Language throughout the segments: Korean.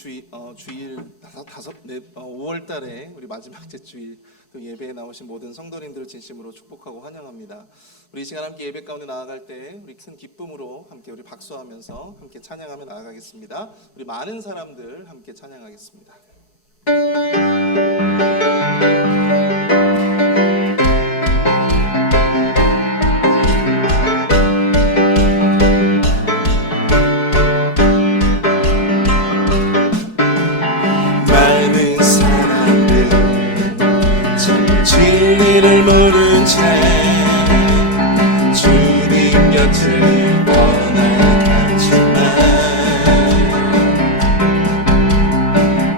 주일 5월 달에 우리 마지막 주일 또 예배에 나오신 모든 성도님들을 진심으로 축복하고 환영합니다. 우리 이 시간 함께 예배 가운데 나아갈 때 우리 큰 기쁨으로 함께 우리 박수하면서 함께 찬양하며 나아가겠습니다. 우리 많은 사람들 함께 찬양하겠습니다. 진리를 모른 채 주님 곁을 떠나갔지만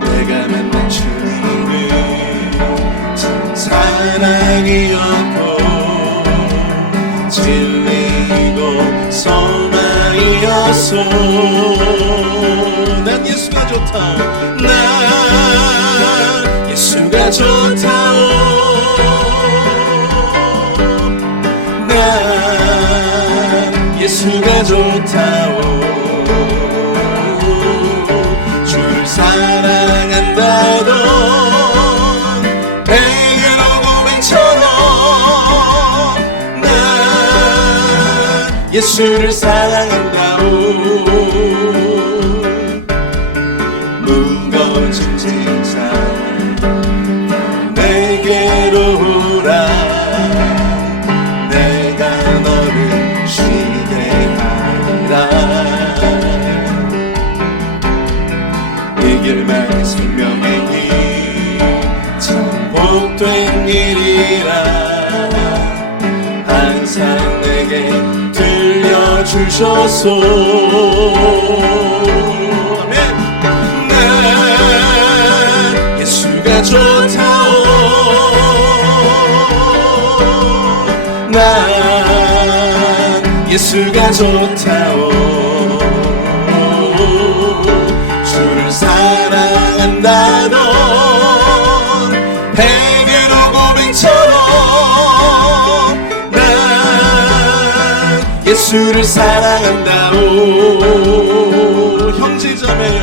내가 만난 주님은 참 사랑이었고 진리고 소망이었소. 난 예수가 좋다. 난 예수가 좋다오. 예수가 좋다오. 주를 사랑한다던 베개로 고백처럼 난 예수를 사랑한다오. 무거워진 짐자 내게로 오라. 이 길만이 생명의 길 참 복된 길이라 항상 내게 들려주셨소. 아멘. 난 예수가 좋다오. 난 예수가 좋다오. 주를 사랑한다던 베개로 고백처럼 난 예수를 사랑한다오. 형제자매여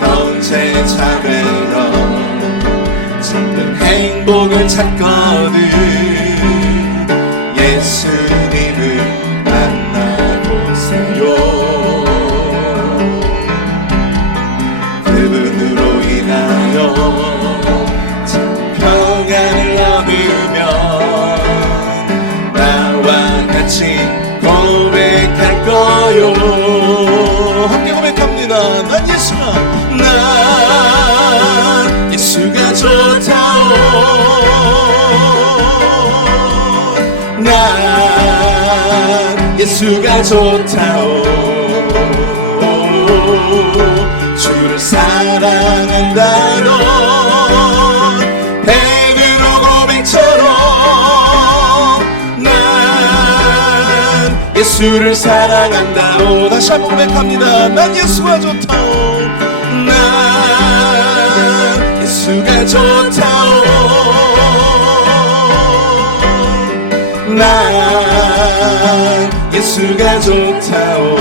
형제자매여 참된 행복을 찾거든 예수님을 만나보세요. 그분으로 인하여 참 평안을 얻으며 나와 같이 고백할 거요. 함께 고백합니다. 난 예수가 좋다오. 난 예수가 좋다오. 주를 사랑한다던 베드로 고백처럼 난 예수를 사랑한다오. 다시 한번 고백합니다. 난 예수가 좋다오. 난 예수가 좋다오. 난 예수가 좋다오.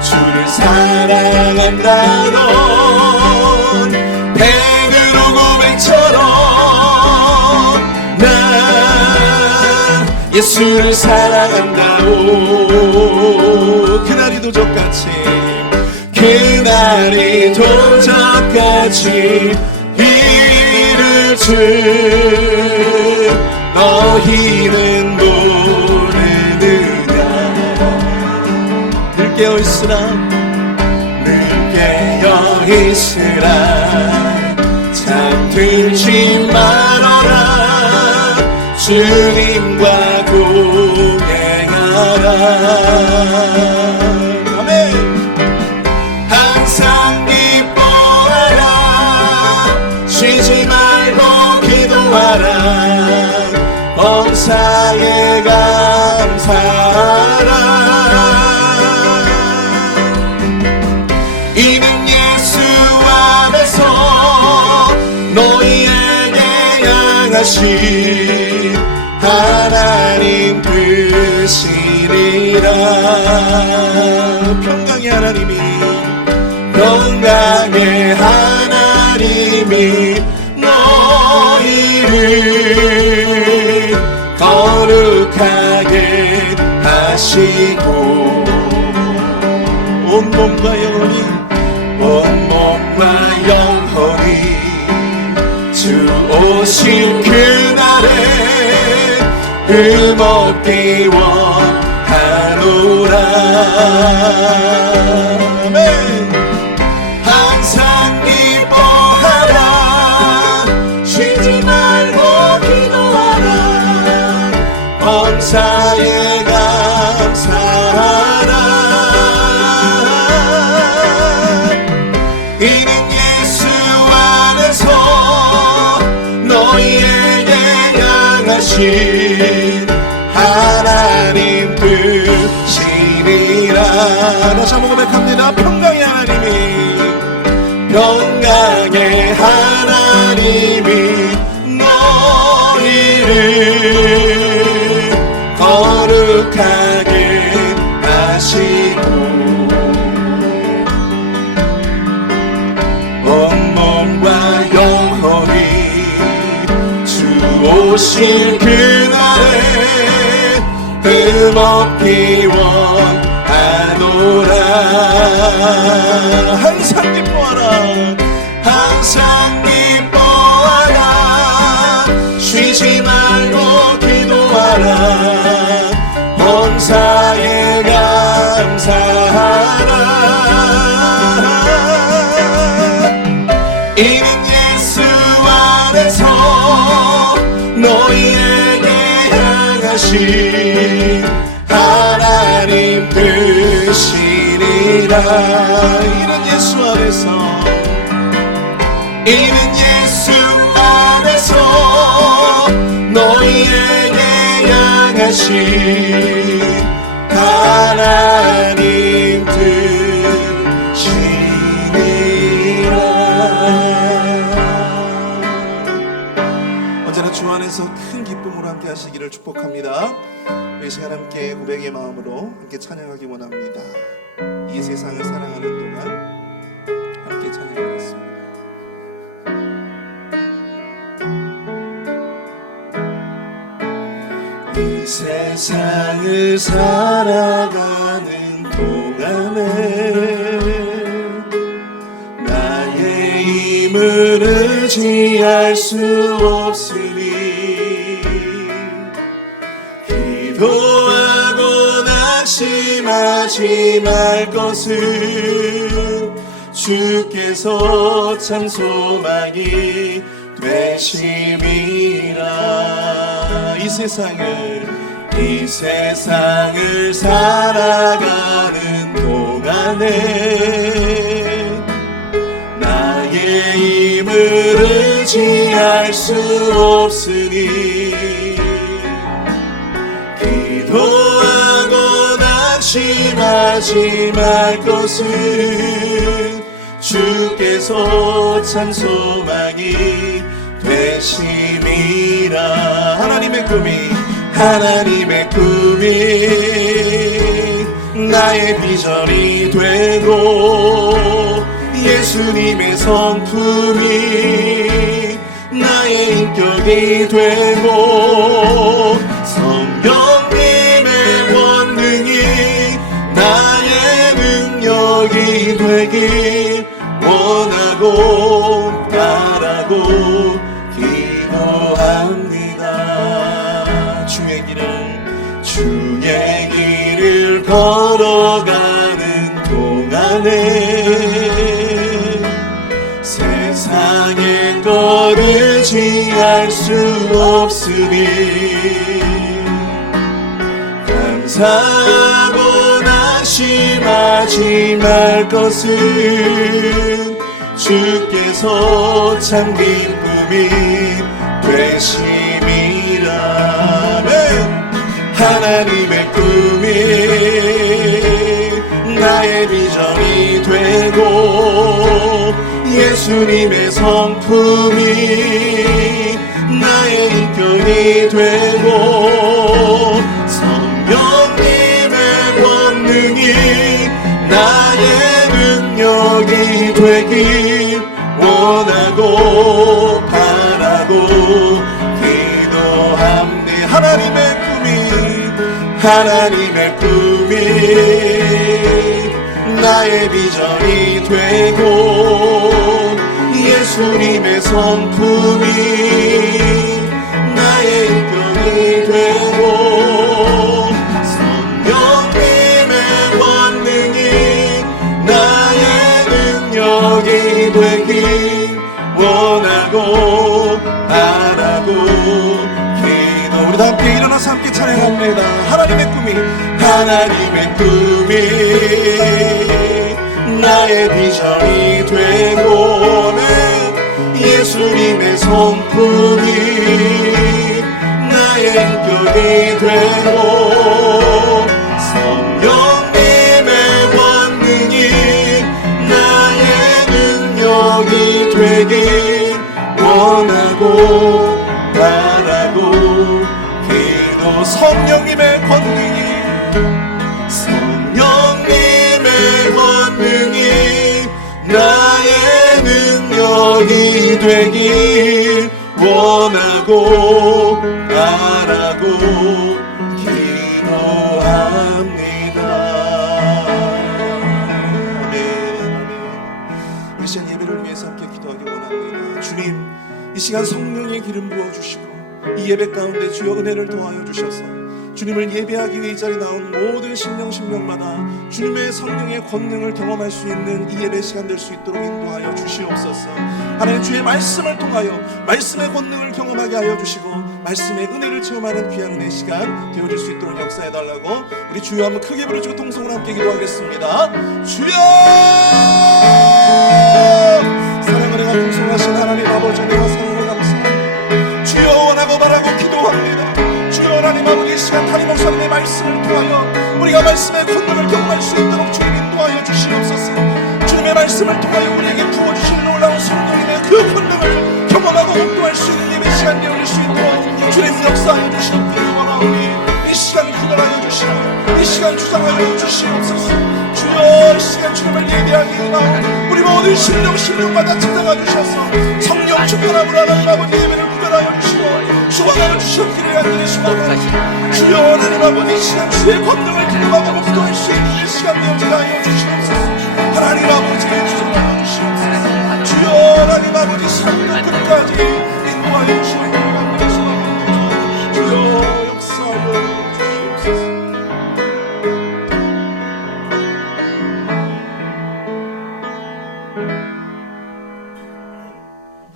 주를 사랑한다던 베드로 고백처럼 난 예수를 사랑한다오. 그날이 도적같이 그날이 도적같이 이를 줄 너희는 모르느냐. 늘 깨어있으라 늘 깨어있으라 잠들지 말아라. 주님과 동행하라. 아멘. 항상 기뻐하라. 쉬지 말고 기도하라. 범사에 감사하라. 이는 예수 안에서 너희에게 향하신 하나님 뜻이리라. 평강의 평강의 하나님이 평강의 하나님이 너희를 거룩하게 하시고 온몸과 영혼이 주 오실 그날에 흠없기 원하노라. 아멘. 항상 기뻐하라 쉬지 말고 기도하라 범사에 감사하라. 이는 예수 안에서 너희에게 향하신 하나님 뜻이니라. 다시 한번 고백합니다. 평강의 하나님이 너희를 거룩하게 하시고 온몸과 영혼이 주 오실 그날에 흠없기 원하노라. 항상 기뻐하라 항상 기뻐하라 쉬지 말고 기도하라 범사에 감사하라. 이는 예수 안에서 너희에게 향하신 하나님 뜻이니라. 이는 예수 안에서 너희에게 향하신 하나님 뜻이니라. 언제나 주 안에서 큰 기쁨으로 함께 하시기를 축복합니다. 이 시간 함께 고백의 마음으로 함께 찬양하기 원합니다. 이 세상을 사랑하는 동안 함께 찬양하겠습니다. 이 세상을 살아가는 동안에 나의 힘을 의지할 수 없으니 기도하고 낙심하지 말 것은 주께서 참 소망이 되심이라. 이 세상을 살아가는 동안에 나의 힘을 의지할 수 없으니 기도하고 낙심하지 말 것은 주께서 참 소망이 되심이라. 하나님의 꿈이 나의 비전이 되고 예수님의 성품이 나의 인격이 되고 성령님의 권능이 나의 능력이 되길 원하고 바라고 기도합니다. 주의 길을 걸어가는 동안에 세상의 것 의지할 수 없으니 감사하고 낙심하지 말 것은 주께서 참 기쁨이 되심이라. 하나님의 꿈이 나의 비전이 되고 예수님의 성품이 나의 인격이 되고 성령님의 권능이 나의 되길 원하고 바라고 기도합니다. 하나님의 꿈이 나의 비전이 되고 예수님의 성품이 나의 인격이 되고 성령님의 권능이 나의 능력이 되길 원하고 바라고 기도. 우리 다 함께 일어나서 함께 찬양합니다. 하나님의 꿈이 나의 비전이 되고는 예수님의 성품이 나의 인격이 되고 성령님의 권능이 나의 능력이 되길 원하고 바라고 기도. 성령님의 권능이 나의 능력이 되길 원하고 바라고 기도합니다. 아멘. 우리 시간 예배를 위해서 함께 기도하기 원합니다. 주님, 이 시간 성령의 기름 부어주시고 이 예배 가운데 주여 은혜를 더하여 주셔서 주님을 예배하기 위해 이 자리에 나온 모든 심령마다 주님의 성령의 권능을 경험할 수 있는 이 예배 시간 될 수 있도록 인도하여 주시옵소서. 하나님, 주의 말씀을 통하여 말씀의 권능을 경험하게 하여 주시고 말씀의 은혜를 체험하는 귀한 은혜 시간 되어질 수 있도록 역사해달라고 우리 주여 한번 크게 부르시고 통성으로 함께 기도하겠습니다. 주여! 사랑을 행하 풍성하신 하나님 아버지, 은혜와 사랑을 감사합니다. 주여, 원하고 바라고 기도합니다. 하나님 아버지, 이 시간 담임 목사님의 말씀을 통하여 우리가 말씀의 권능을 경험할 수 있도록 주님 인도하여 주시옵소서. 주님의 말씀을 통하여 우리에게 부어주시는 놀라운 성령님의 그 권능을 경험하고 목도할 수 있는 예배 시간 되어질 수 있도록 주님 역사하여 주시옵기를 원하오니 이 시간 구별하여 주시고 이 시간 주장하여 주시옵소서. 주여, 이 시간 주님을 예배하기 나온 우리 모든 심령마다 찾아가 주셔서 성령 충만함으로 하나님 아버지 예배를 구별하여 주시고 주관하여 주시옵기를 간절히 소망합니다. 주여, 하나님 아버지, 이 시간 주의 권능을 경험하고 목도할 수 있는 이 시간 되어지게 하여 주시옵소서. 하나님 아버지, 주관하여 주시옵소서. 주여, 하나님 아버지, 시간부터 끝까지 인도하여 주시옵기를 간절히 소망합니다. 주여, 역사하여 주시옵소서.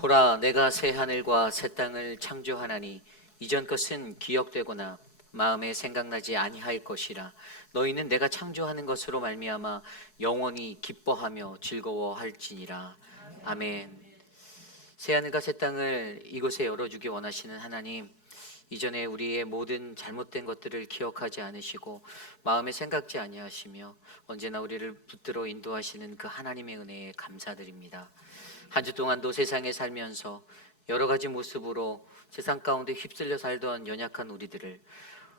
보라, 내가 새 하늘과 새 땅을 창조하나니 이전 것은 기억되거나 마음에 생각나지 아니할 것이라. 너희는 내가 창조하는 것으로 말미암아 영원히 기뻐하며 즐거워할지니라. 아멘. 새 하늘과 새 땅을 이곳에 열어주기 원하시는 하나님, 이전에 우리의 모든 잘못된 것들을 기억하지 않으시고 마음에 생각지 아니하시며 언제나 우리를 붙들어 인도하시는 그 하나님의 은혜에 감사드립니다. 한 주 동안도 세상에 살면서 여러 가지 모습으로 세상 가운데 휩쓸려 살던 연약한 우리들을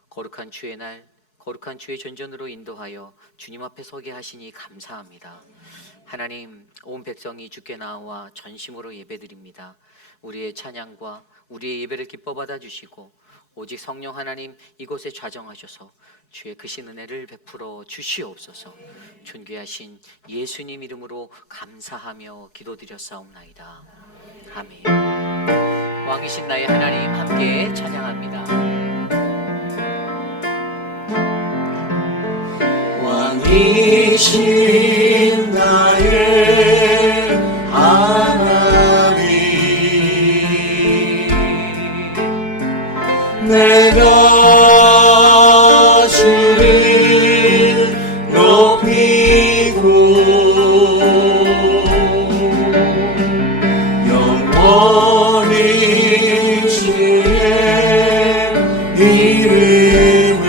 거룩한 주의 날, 거룩한 주의 전전으로 인도하여 주님 앞에 서게 하시니 감사합니다. 하나님, 온 백성이 주께 나와 전심으로 예배드립니다. 우리의 찬양과 우리의 예배를 기뻐 받아주시고 오직 성령 하나님 이곳에 좌정하셔서 주의 크신 은혜를 베풀어 주시옵소서. 존귀하신 예수님 이름으로 감사하며 기도드렸사옵나이다. 아멘. 왕이신 나의 하나님 함께 찬양합니다. 왕이신 나의 하나님, 내가 주를 높이고 영원히 주의 이름을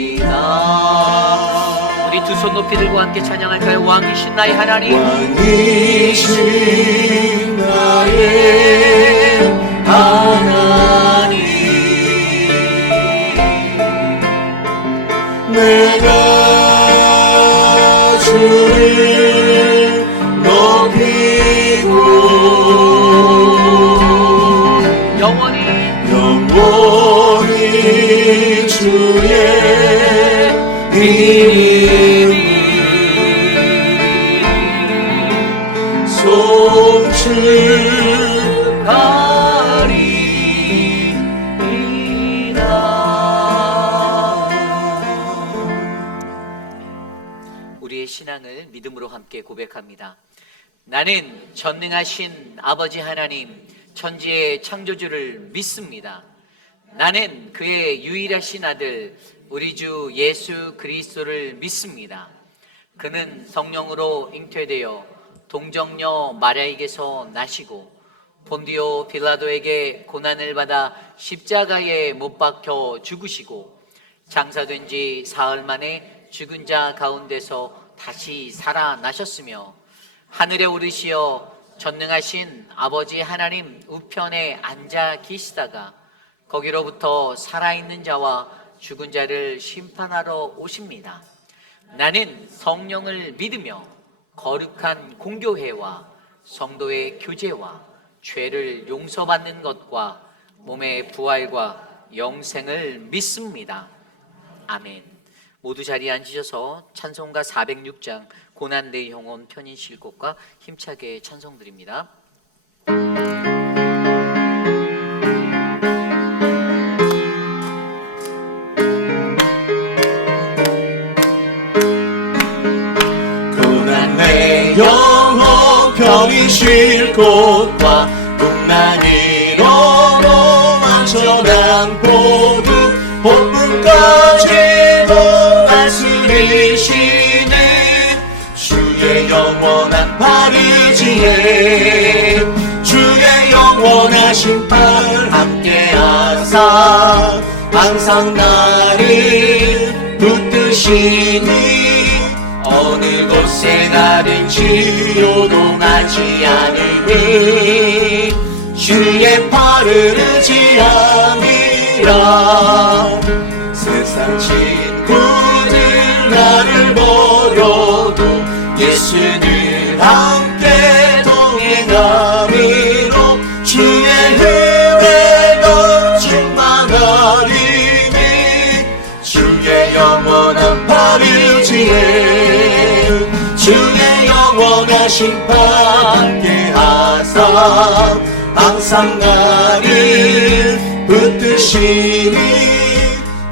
송축하리이다. 우리 두 손 높이 들고 함께 찬양할까요? 왕이신 나의 하나님, 왕이신 나의 하나님, 내가 주를 높이고 영원히 주의 이름을 우리의 신앙을 믿음으로 함께 고백합니다. 나는 전능하신 아버지 하나님, 천지의 창조주를 믿습니다. 나는 그의 유일하신 아들 우리 주 예수 그리스도를 믿습니다. 그는 성령으로 잉태되어 동정녀 마리아에게서 나시고 본디오 빌라도에게 고난을 받아 십자가에 못 박혀 죽으시고 장사된 지 사흘 만에 죽은 자 가운데서 다시 살아나셨으며 하늘에 오르시어 전능하신 아버지 하나님 우편에 앉아 계시다가 거기로부터 살아있는 자와 죽은 자를 심판하러 오십니다. 나는 성령을 믿으며 거룩한 공교회와 성도의 교제와 죄를 용서받는 것과 몸의 부활과 영생을 믿습니다. 아멘. 모두 자리에 앉으셔서 찬송가 406장 고난 내 영혼 편인 실곡과 힘차게 찬송드립니다. 고난 내 영혼 편히 쉴 곳과 풍랑이로 완전한 복음 복분까지도 다스리시는 주의 영원한 바르지에 주의 영원한 심판 함께하사 항상 나를 붙드시니 어느 곳에 가든지 요동하지 않음을 주의 팔을 의지함이라. 세상 친구들 나를 버려도 예수는 함께 동행함으로 주의 은혜 충만하리니 주의 영원한 바르지에 주의 영원한 심판 함께하사 항상 나를 붙드시니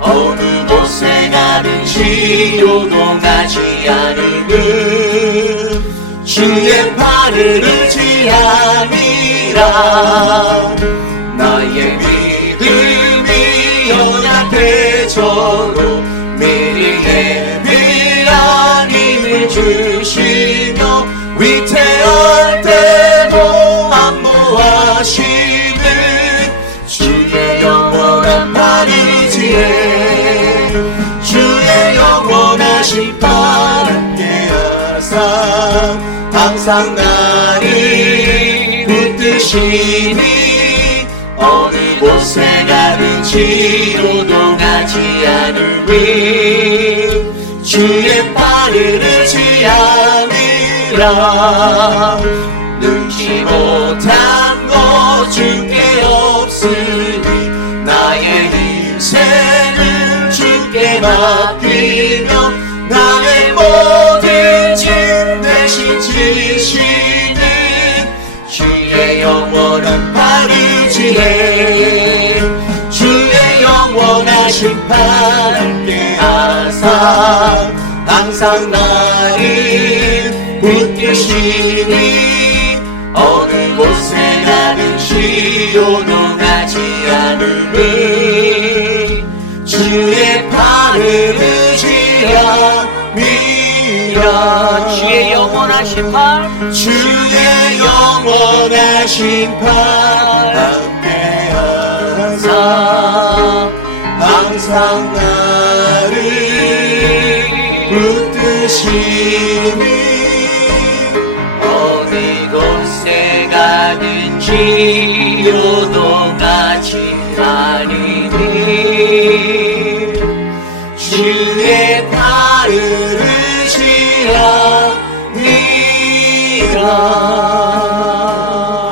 어느 곳에 가든지 요동하지 않음을 주의 팔을 의지함이라. 나의 믿음이 연약해져도 미리에 위한 힘을 주시며 위태할 때도 안보하시는 주의 영원한 바르지에 주의 영원한 심판 함께하사 항상 나를 붙드시니 어느 곳에 가든지 요동하지 않음을 주의 팔을 의지함이라. 능치 못한 것 주께 없으니 나의 인생을 주께 맡기며 나의 모든 짐 대신 지시는 주의 영원한 바르지에 주의 영원한 심판 함께하사 항상 나를 붙드시니 어느 곳에 가든지 요동하지 않음을 주의 팔을 의지함이라. 주의 영원한 심판 주의 영원한 심판 함께하사 항상 나를 붙드시니 어느 곳에 가든지 요동하지 않으니 주의 발을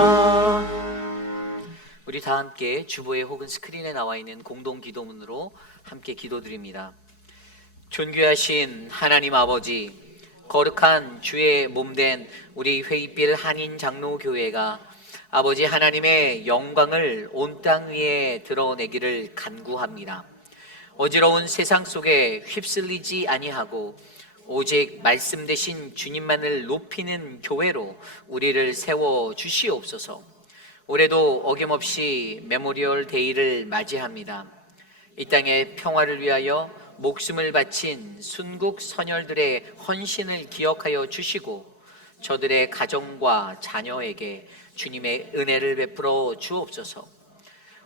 의지합니다. 우리 다 함께 주보에 혹은 스크린에 나와 있는 공동 기도문으로 함께 기도드립니다. 존귀하신 하나님 아버지, 거룩한 주의 몸된 우리 회의빌 한인 장로교회가 아버지 하나님의 영광을 온 땅 위에 드러내기를 간구합니다. 어지러운 세상 속에 휩쓸리지 아니하고 오직 말씀 대신 주님만을 높이는 교회로 우리를 세워 주시옵소서. 올해도 어김없이 메모리얼 데이를 맞이합니다. 이 땅의 평화를 위하여 목숨을 바친 순국 선열들의 헌신을 기억하여 주시고 저들의 가정과 자녀에게 주님의 은혜를 베풀어 주옵소서.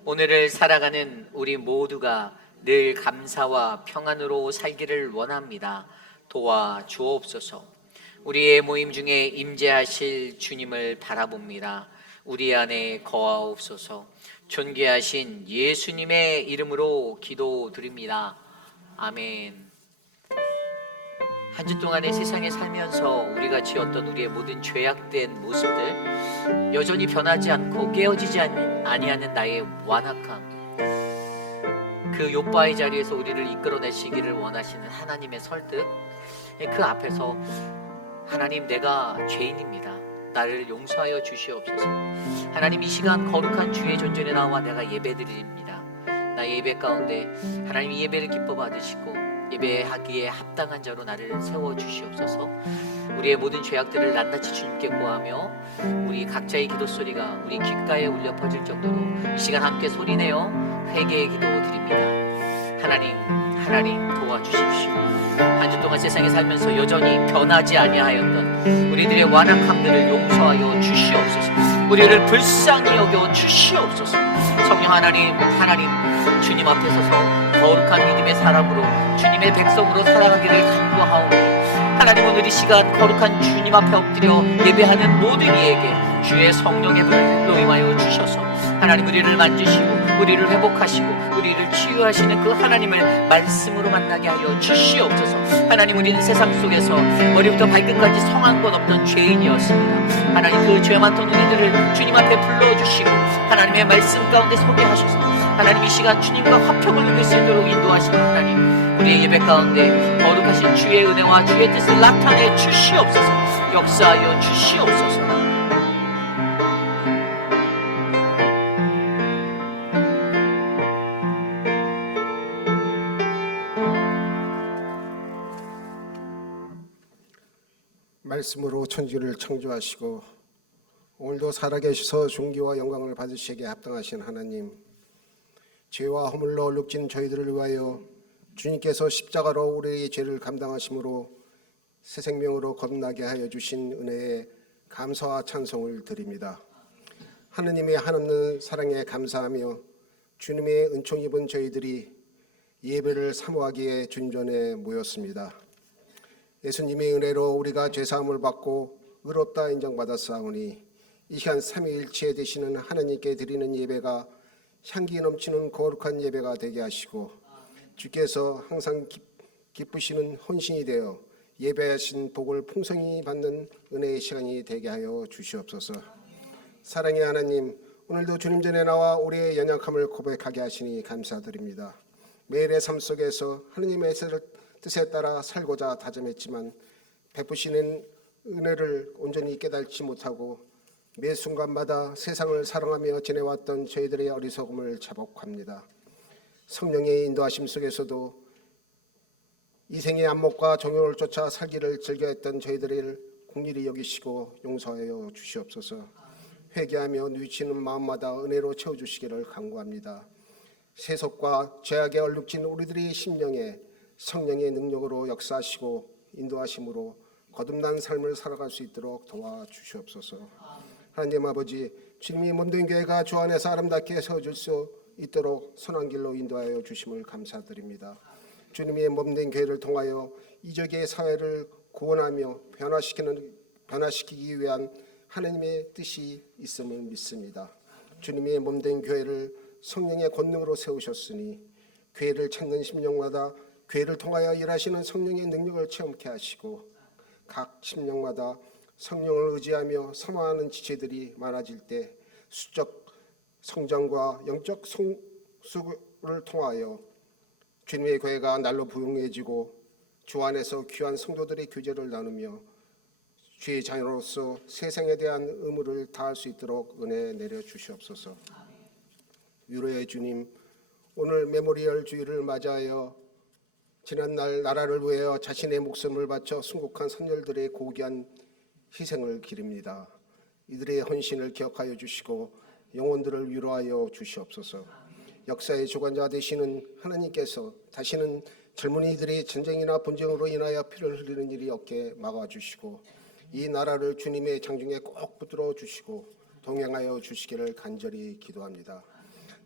오늘을 살아가는 우리 모두가 늘 감사와 평안으로 살기를 원합니다. 도와 주옵소서. 우리의 모임 중에 임재하실 주님을 바라봅니다. 우리 안에 거하옵소서. 존귀하신 예수님의 이름으로 기도드립니다. 아멘. 한 주 동안의 세상에 살면서 우리가 지었던 우리의 모든 죄악된 모습들, 여전히 변하지 않고 깨어지지 아니하는 나의 완악함, 그 욥바의 자리에서 우리를 이끌어내시기를 원하시는 하나님의 설득, 그 앞에서 하나님, 내가 죄인입니다. 나를 용서하여 주시옵소서. 하나님, 이 시간 거룩한 주의 존전에 나와 내가 예배드립니다. 나의 예배 가운데 하나님 이 예배를 기뻐 받으시고 예배하기에 합당한 자로 나를 세워 주시옵소서. 우리의 모든 죄악들을 낱낱이 주님께 고하며 우리 각자의 기도 소리가 우리 귓가에 울려 퍼질 정도로 이 시간 함께 소리내어 회개의 기도 드립니다. 하나님 도와주십시오. 한 주 동안 세상에 살면서 여전히 변하지 아니하였던 우리들의 완악함들을 용서하여 주시옵소서. 우리를 불쌍히 여겨 주시옵소서. 성령 하나님, 주님 앞에 서서 거룩한 믿음의 사람으로 주님의 백성으로 살아가기를 간구하오니 하나님, 오늘 이 시간 거룩한 주님 앞에 엎드려 예배하는 모든 이에게 주의 성령의 불로 임하여 주셔서 하나님, 우리를 만지시고 우리를 회복하시고 우리를 치유하시는 그 하나님을 말씀으로 만나게 하여 주시옵소서. 하나님, 우리는 세상 속에서 머리부터 발끝까지 성한 것 없던 죄인이었습니다. 하나님, 그 죄 많던 우리들을 주님 앞에 불러주시고 하나님의 말씀 가운데 서게 하셔서 하나님, 이 시간 주님과 화평을 누릴 수 있도록 인도하시는 하나님, 우리의 예배 가운데 거룩하신 주의 은혜와 주의 뜻을 나타내 주시옵소서. 역사하여 주시옵소서. 말씀으로 천지를 창조하시고 오늘도 살아계셔서 존귀와 영광을 받으시기에 합당하신 하나님, 죄와 허물로 얼룩진 저희들을 위하여 주님께서 십자가로 우리의 죄를 감당하심으로 새 생명으로 거듭나게 하여 주신 은혜에 감사와 찬송을 드립니다. 하느님의 한없는 사랑에 감사하며 주님의 은총 입은 저희들이 예배를 사모하기에 주님 전에 모였습니다. 예수님의 은혜로 우리가 죄사함을 받고 의롭다 인정받았사오니 이 시간 삼위일체 되시는 하나님께 드리는 예배가 향기 넘치는 거룩한 예배가 되게 하시고 주께서 항상 기쁘시는 헌신이 되어 예배하신 복을 풍성히 받는 은혜의 시간이 되게 하여 주시옵소서. 사랑의 하나님, 오늘도 주님 전에 나와 우리의 연약함을 고백하게 하시니 감사드립니다. 매일의 삶 속에서 하나님의 뜻에 따라 살고자 다짐했지만 베푸시는 은혜를 온전히 깨닫지 못하고 매 순간마다 세상을 사랑하며 지내왔던 저희들의 어리석음을 자복합니다. 성령의 인도하심 속에서도 이생의 안목과 정욕을 쫓아 살기를 즐겨했던 저희들을 긍휼히 여기시고 용서하여 주시옵소서. 회개하며 뉘치는 마음마다 은혜로 채워주시기를 간구합니다. 세속과 죄악에 얼룩진 우리들의 심령에 성령의 능력으로 역사하시고 인도하심으로 거듭난 삶을 살아갈 수 있도록 도와주시옵소서. 하나님 아버지, 주님이 몸된 교회가 주 안에서 아름답게 세워질 수 있도록 선한 길로 인도하여 주심을 감사드립니다. 주님의 몸된 교회를 통하여 이적의 사회를 구원하며 변화시키기 위한 하나님의 뜻이 있음을 믿습니다. 주님의 몸된 교회를 성령의 권능으로 세우셨으니 교회를 찾는 심령마다 교회를 통하여 일하시는 성령의 능력을 체험케 하시고 각 심령마다 성령을 의지하며 사모하는 지체들이 많아질 때 수적 성장과 영적 성숙을 통하여 주님의 교회가 날로 부흥해지고 주 안에서 귀한 성도들의 교제를 나누며 주의 자녀로서 세상에 대한 의무를 다할 수 있도록 은혜 내려 주시옵소서. 위로의 주님, 오늘 메모리얼 주일을 맞이하여 지난날 나라를 위하여 자신의 목숨을 바쳐 순국한 선열들의 고귀한 희생을 기립니다. 이들의 헌신을 기억하여 주시고 영혼들을 위로하여 주시옵소서. 역사의 주관자 되시는 하나님께서 다시는 젊은이들이 전쟁이나 분쟁으로 인하여 피를 흘리는 일이 없게 막아주시고 이 나라를 주님의 장중에 꼭 붙들어 주시고 동행하여 주시기를 간절히 기도합니다.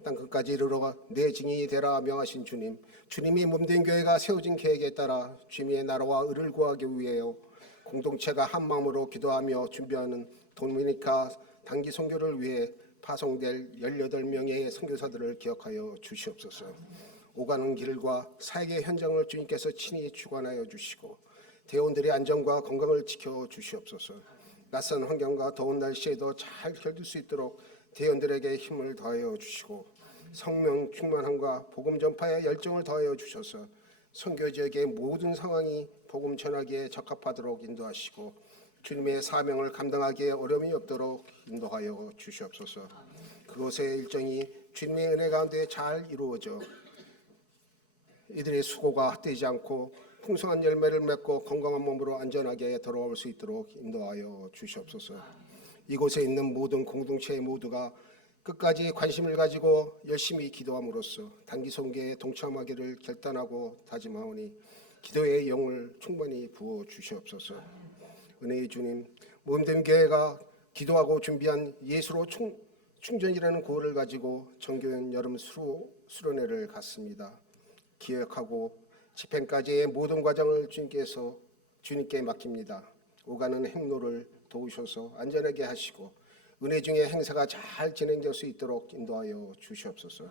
땅끝까지 이르러 내 증인이 되라 명하신 주님, 주님이 몸된 교회가 세워진 계획에 따라 주님의 나라와 의를 구하기 위하여 공동체가 한 마음으로 기도하며 준비하는 도미니카 단기 선교를 위해 파송될 18명의 선교사들을 기억하여 주시옵소서. 오가는 길과 사역의 현장을 주님께서 친히 주관하여 주시고 대원들의 안전과 건강을 지켜 주시옵소서. 낯선 환경과 더운 날씨에도 잘 견딜 수 있도록 대원들에게 힘을 더하여 주시고 성령 충만함과 복음 전파에 열정을 더하여 주셔서 선교 지역의 모든 상황이 복음 전하기에 적합하도록 인도하시고 주님의 사명을 감당하기에 어려움이 없도록 인도하여 주시옵소서. 그곳의 일정이 주님의 은혜 가운데 잘 이루어져 이들의 수고가 헛되지 않고 풍성한 열매를 맺고 건강한 몸으로 안전하게 돌아올 수 있도록 인도하여 주시옵소서. 이곳에 있는 모든 공동체 모두가 끝까지 관심을 가지고 열심히 기도함으로써 단기 선교에 동참하기를 결단하고 다짐하오니 기도의 영을 충만히 부어 주시옵소서. 은혜의 주님, 몸된 교회가 기도하고 준비한 예수로 충전이라는 구호를 가지고 정교연 여름 수련회를 갔습니다. 기획하고 집행까지의 모든 과정을 주님께 맡깁니다. 오가는 행로를 도우셔서 안전하게 하시고 은혜 중에 행사가 잘 진행될 수 있도록 인도하여 주시옵소서.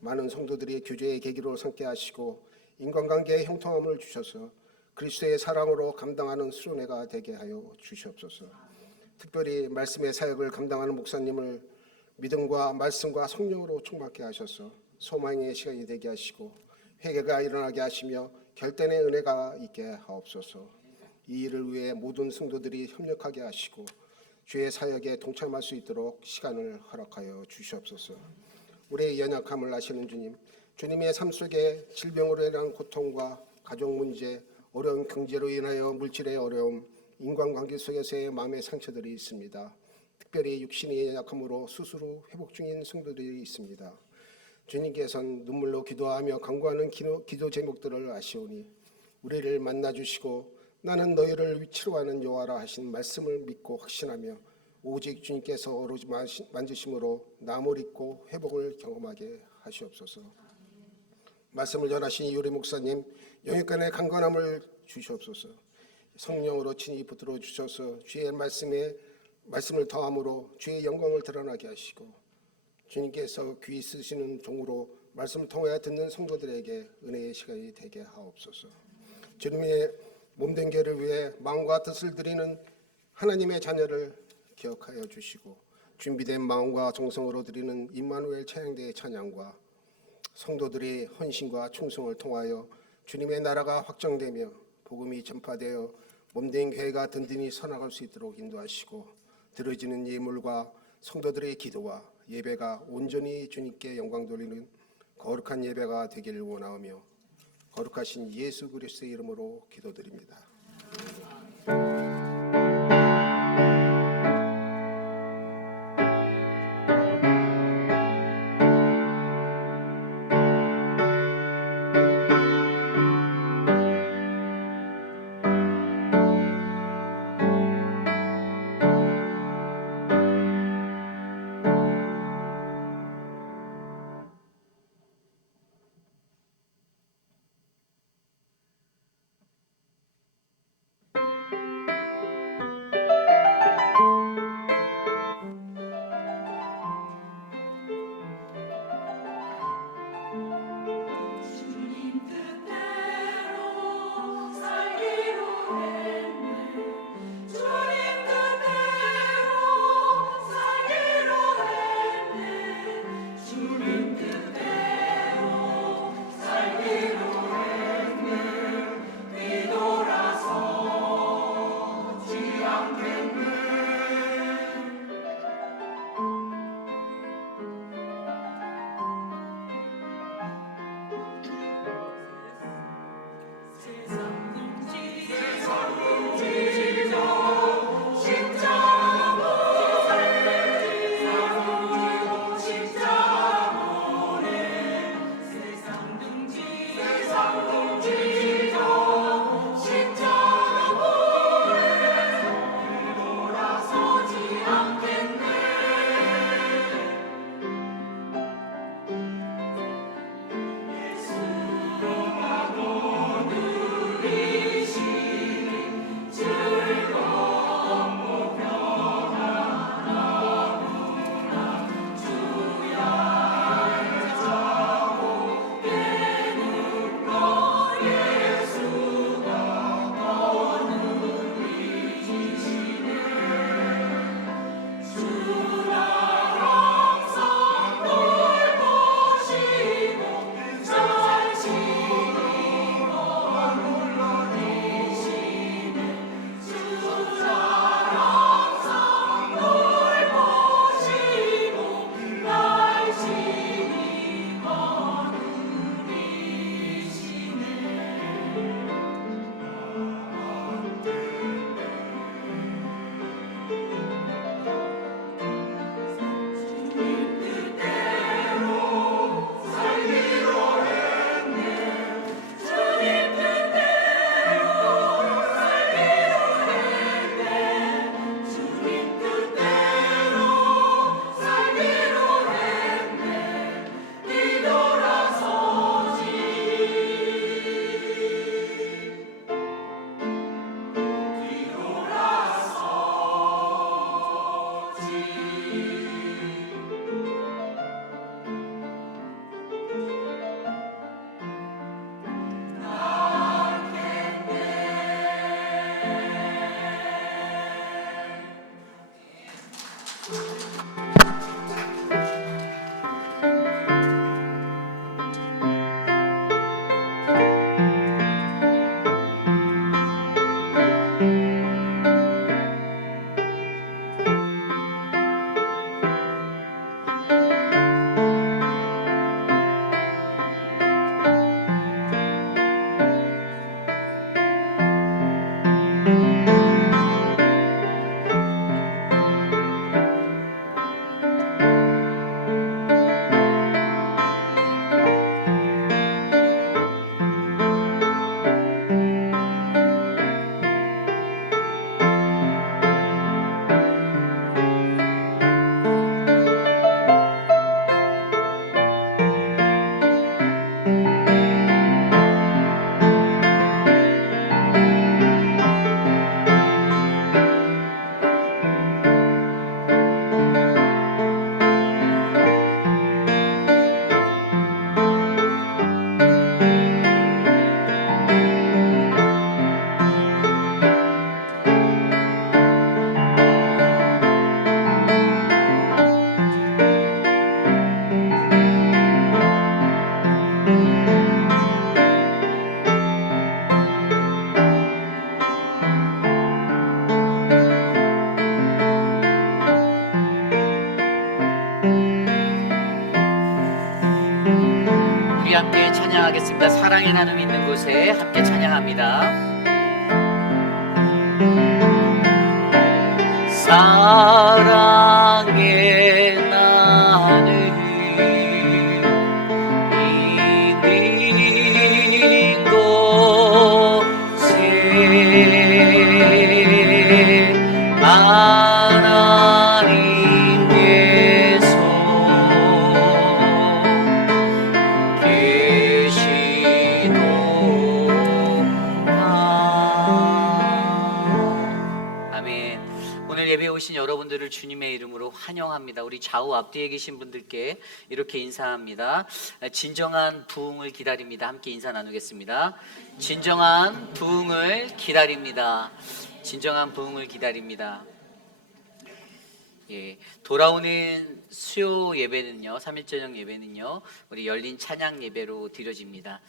많은 성도들이 교제의 계기로 삼게 하시고 인간관계의 형통함을 주셔서 그리스도의 사랑으로 감당하는 수련회가 되게 하여 주시옵소서. 특별히 말씀의 사역을 감당하는 목사님을 믿음과 말씀과 성령으로 충만케 하셔서 소망의 시간이 되게 하시고 회개가 일어나게 하시며 결단의 은혜가 있게 하옵소서. 이 일을 위해 모든 성도들이 협력하게 하시고 주의 사역에 동참할 수 있도록 시간을 허락하여 주시옵소서. 우리의 연약함을 아시는 주님, 주님의 삶 속에 질병으로 인한 고통과 가족 문제, 어려운 경제로 인하여 물질의 어려움, 인간관계 속에서의 마음의 상처들이 있습니다. 특별히 육신의 연약함으로 스스로 회복 중인 성도들이 있습니다. 주님께서는 눈물로 기도하며 간구하는 기도 제목들을 아시오니 우리를 만나주시고 나는 너희를 치료하는 여호와라 하신 말씀을 믿고 확신하며 오직 주님께서 오로지 만지심으로 나물 있고 회복을 경험하게 하시옵소서. 말씀을 전하신 요리 목사님 영육간의 강건함을 주시옵소서. 성령으로 친히 붙들어 주셔서 주의 말씀을 더함으로 주의 영광을 드러나게 하시고 주님께서 귀 쓰시는 종으로 말씀을 통하여 듣는 성도들에게 은혜의 시간이 되게 하옵소서. 주님의 몸된 교회를 위해 마음과 뜻을 드리는 하나님의 자녀를 기억하여 주시고 준비된 마음과 정성으로 드리는 임마누엘 찬양대의 찬양과 성도들의 헌신과 충성을 통하여 주님의 나라가 확정되며 복음이 전파되어 몸된 교회가 든든히 서나갈 수 있도록 인도하시고 드려지는 예물과 성도들의 기도와 예배가 온전히 주님께 영광 돌리는 거룩한 예배가 되기를 원하오며 거룩하신 예수 그리스도의 이름으로 기도드립니다. 찬양하겠습니다. 사랑의 나눔 있는 곳에 함께 찬양합니다. 사랑의 나눔 있는 곳에 하나님께서 계시도다. 아멘. 오늘 예배에 오신 여러분들을 주님의 이름으로 환영합니다. 우리 좌우 앞뒤에 계신 분들께 이렇게 인사합니다. 진정한 부흥을 기다립니다. 함께 인사 나누겠습니다. 진정한 부흥을 기다립니다. 진정한 부흥을 기다립니다. 예, 돌아오는 수요 예배는요, 3일 저녁 예배는요, 우리 열린 찬양 예배로 드려집니다.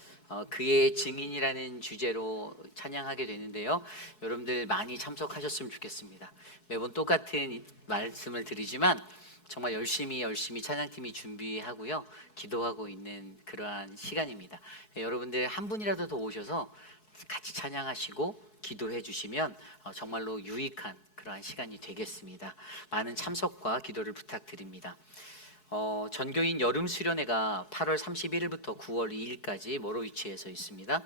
그의 증인이라는 주제로 찬양하게 되는데요. 여러분들 많이 참석하셨으면 좋겠습니다. 매번 똑같은 말씀을 드리지만 정말 열심히 찬양팀이 준비하고요, 기도하고 있는 그러한 시간입니다. 여러분들 한 분이라도 더 오셔서 같이 찬양하시고 기도해 주시면 정말로 유익한 그러한 시간이 되겠습니다. 많은 참석과 기도를 부탁드립니다. 전교인 여름 수련회가 8월 31일부터 9월 2일까지 모로위치에서 있습니다.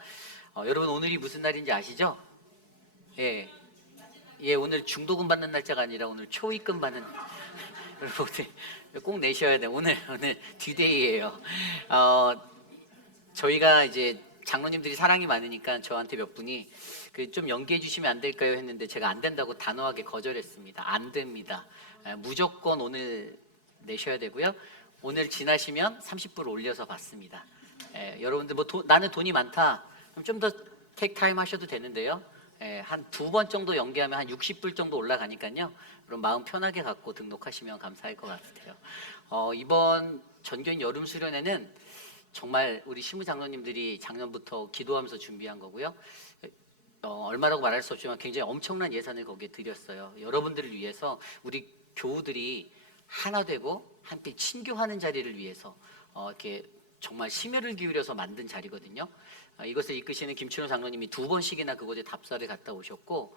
여러분 오늘이 무슨 날인지 아시죠? 예, 오늘 중도금 받는 날짜가 아니라 오늘 초입금 받는 여러분 꼭 내셔야 돼요. 오늘 디데이예요. 저희가 이제 장로님들이 사랑이 많으니까 저한테 몇 분이 좀 연기해 주시면 안 될까요 했는데 제가 안 된다고 단호하게 거절했습니다. 안 됩니다. 무조건 오늘 내셔야 되고요. 오늘 지나시면 30불 올려서 받습니다. 여러분들 뭐 나는 돈이 많다. 그럼 좀 더 테이크 타임 하셔도 되는데요. 한 2번 정도 연기하면 한 60불 정도 올라가니까요. 그럼 마음 편하게 갖고 등록하시면 감사할 것 같아요. 이번 전교인 여름 수련회는 정말 우리 시무 장로님들이 작년부터 기도하면서 준비한 거고요. 얼마라고 말할 수 없지만 굉장히 엄청난 예산을 거기에 드렸어요. 여러분들을 위해서 우리 교우들이 하나 되고 함께 친교하는 자리를 위해서 이렇게 정말 심혈을 기울여서 만든 자리거든요. 이것을 이끄시는 김춘호 장로님이 2번씩이나 그곳에 답사를 갔다 오셨고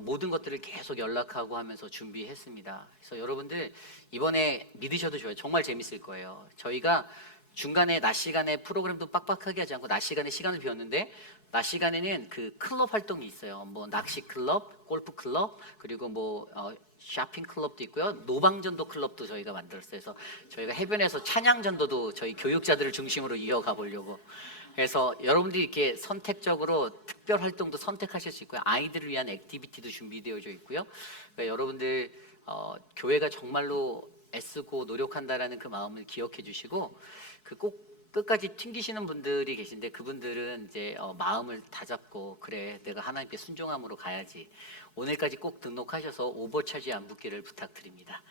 모든 것들을 계속 연락하고 하면서 준비했습니다. 그래서 여러분들 이번에 믿으셔도 좋아요. 정말 재밌을 거예요. 저희가 중간에 낮 시간에 프로그램도 빡빡하게 하지 않고 낮 시간에 시간을 비웠는데 낮 시간에는 그 클럽 활동이 있어요. 뭐 낚시 클럽, 골프 클럽, 그리고 뭐 쇼핑 클럽도 있고요. 노방전도 클럽도 저희가 만들었어요. 그래서 저희가 해변에서 찬양 전도도 저희 교육자들을 중심으로 이어가 보려고. 그래서 여러분들이 이렇게 선택적으로 특별 활동도 선택하실 수 있고요. 아이들을 위한 액티비티도 준비되어져 있고요. 그러니까 여러분들 교회가 정말로 애쓰고 노력한다라는 그 마음을 기억해 주시고 꼭 끝까지 튕기시는 분들이 계신데 그분들은 이제 마음을 다잡고 그래 내가 하나님께 순종함으로 가야지. 오늘까지 꼭 등록하셔서 오버차지 안 붙기를 부탁드립니다.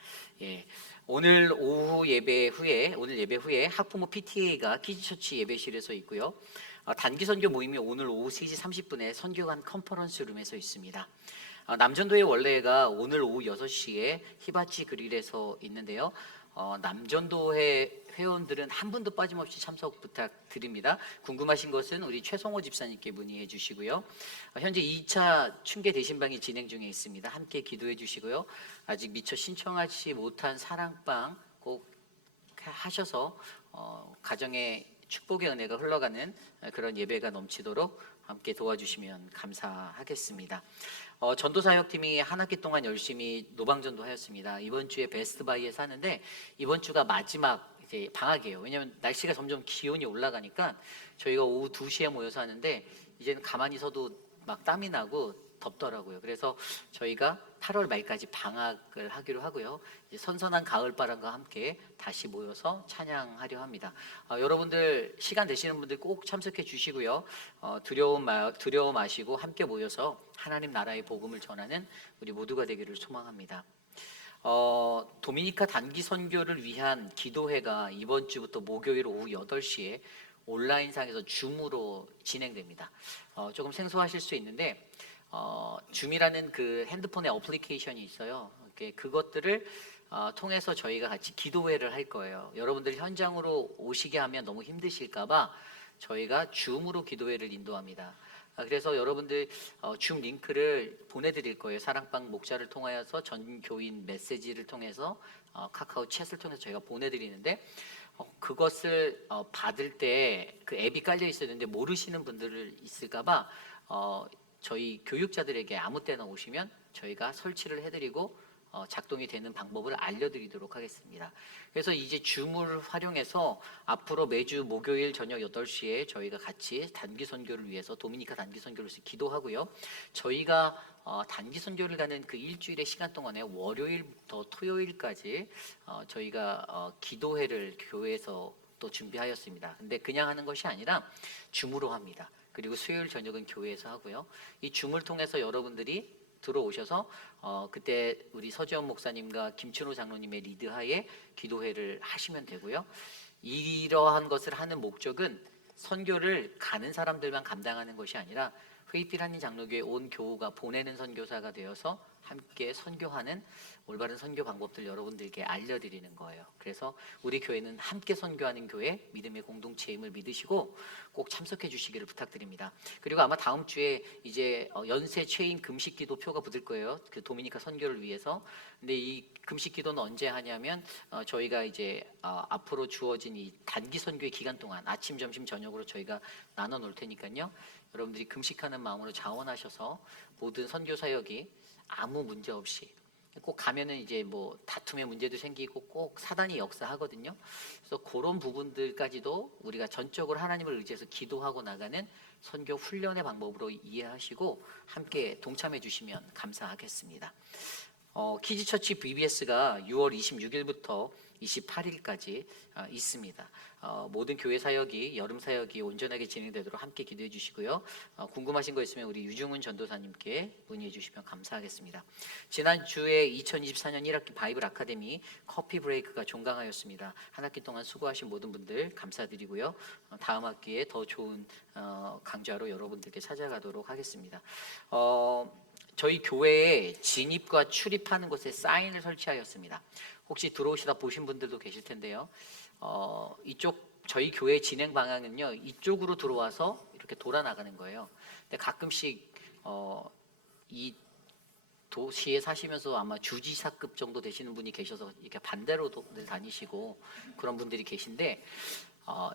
예, 오늘 예배 후에 학부모 PTA가 키즈처치 예배실에서 있고요. 단기 선교 모임이 오늘 오후 3시 30분에 선교관 컨퍼런스룸에서 있습니다. 남전도의 원래가 오늘 오후 6시에 히바치 그릴에서 있는데요. 남전도회 회원들은 한 분도 빠짐없이 참석 부탁드립니다. 궁금하신 것은 우리 최성호 집사님께 문의해 주시고요. 현재 2차 충계 대신방이 진행 중에 있습니다. 함께 기도해 주시고요. 아직 미처 신청하지 못한 사랑방 꼭 하셔서 가정에 축복의 은혜가 흘러가는 그런 예배가 넘치도록 함께 도와주시면 감사하겠습니다. 전도사역팀이 한 학기 동안 열심히 노방전도 하였습니다. 이번 주에 베스트바이에 사는데 이번 주가 마지막 이제 방학이에요. 왜냐하면 날씨가 점점 기온이 올라가니까 저희가 오후 2시에 모여서 하는데 이제는 가만히 서도 막 땀이 나고 덥더라고요. 그래서 저희가 8월 말까지 방학을 하기로 하고요. 이제 선선한 가을바람과 함께 다시 모여서 찬양하려 합니다. 여러분들 시간 되시는 분들 꼭 참석해 주시고요. 두려워 마시고 함께 모여서 하나님 나라의 복음을 전하는 우리 모두가 되기를 소망합니다. 도미니카 단기 선교를 위한 기도회가 이번 주부터 목요일 오후 8시에 온라인상에서 줌으로 진행됩니다. 조금 생소하실 수 있는데 줌이라는 그 핸드폰의 어플리케이션이 있어요. 그것들을 통해서 저희가 같이 기도회를 할 거예요. 여러분들 현장으로 오시게 하면 너무 힘드실까봐 저희가 줌으로 기도회를 인도합니다. 그래서 여러분들 줌 링크를 보내드릴 거예요. 사랑방 목자를 통하여서 전 교인 메시지를 통해서 카카오 챗을 통해서 저희가 보내드리는데 그것을 받을 때 그 앱이 깔려 있어야 되는데 모르시는 분들 있을까봐 저희 교육자들에게 아무 때나 오시면 저희가 설치를 해드리고 작동이 되는 방법을 알려드리도록 하겠습니다. 그래서 이제 줌을 활용해서 앞으로 매주 목요일 저녁 8시에 저희가 같이 단기 선교를 위해서 도미니카 단기 선교를 위해서 기도하고요. 저희가 단기 선교를 가는 그 일주일의 시간 동안에 월요일부터 토요일까지 저희가 기도회를 교회에서 또 준비하였습니다. 근데 그냥 하는 것이 아니라 줌으로 합니다. 그리고 수요일 저녁은 교회에서 하고요. 이 줌을 통해서 여러분들이 들어오셔서 그때 우리 서지원 목사님과 김춘호 장로님의 리드하에 기도회를 하시면 되고요. 이러한 것을 하는 목적은 선교를 가는 사람들만 감당하는 것이 아니라 회의필 한인 장로교회 온 교우가 보내는 선교사가 되어서 함께 선교하는 올바른 선교 방법들 여러분들께 알려드리는 거예요. 그래서 우리 교회는 함께 선교하는 교회, 믿음의 공동체임을 믿으시고 꼭 참석해 주시기를 부탁드립니다. 그리고 아마 다음 주에 이제 연세 최인 금식 기도표가 붙을 거예요. 그 도미니카 선교를 위해서. 근데 이 금식 기도는 언제 하냐면 저희가 이제 앞으로 주어진 이 단기 선교의 기간 동안 아침, 점심, 저녁으로 저희가 나눠 놓을 테니까요. 여러분들이 금식하는 마음으로 자원하셔서 모든 선교 사역이 아무 문제 없이 꼭 가면은 이제 뭐 다툼의 문제도 생기고 꼭 사단이 역사하거든요. 그래서 그런 부분들까지도 우리가 전적으로 하나님을 의지해서 기도하고 나가는 선교 훈련의 방법으로 이해하시고 함께 동참해 주시면 감사하겠습니다. 키즈처치 BBS가 6월 26일부터 28일까지 있습니다. 모든 교회 사역이 여름 사역이 온전하게 진행되도록 함께 기도해 주시고요. 궁금하신 거 있으면 우리 유중훈 전도사님께 문의해 주시면 감사하겠습니다. 지난주에 2024년 1학기 바이블 아카데미 커피 브레이크가 종강하였습니다. 한 학기 동안 수고하신 모든 분들 감사드리고요. 다음 학기에 더 좋은 강좌로 여러분들께 찾아가도록 하겠습니다. 저희 교회에 진입과 출입하는 곳에 사인을 설치하였습니다. 혹시 들어오시다 보신 분들도 계실 텐데요. 이쪽 저희 교회 진행 방향은요. 이쪽으로 들어와서 이렇게 돌아 나가는 거예요. 근데 가끔씩 이 도시에 사시면서 아마 주지사급 정도 되시는 분이 계셔서 이렇게 반대로 다니시고 그런 분들이 계신데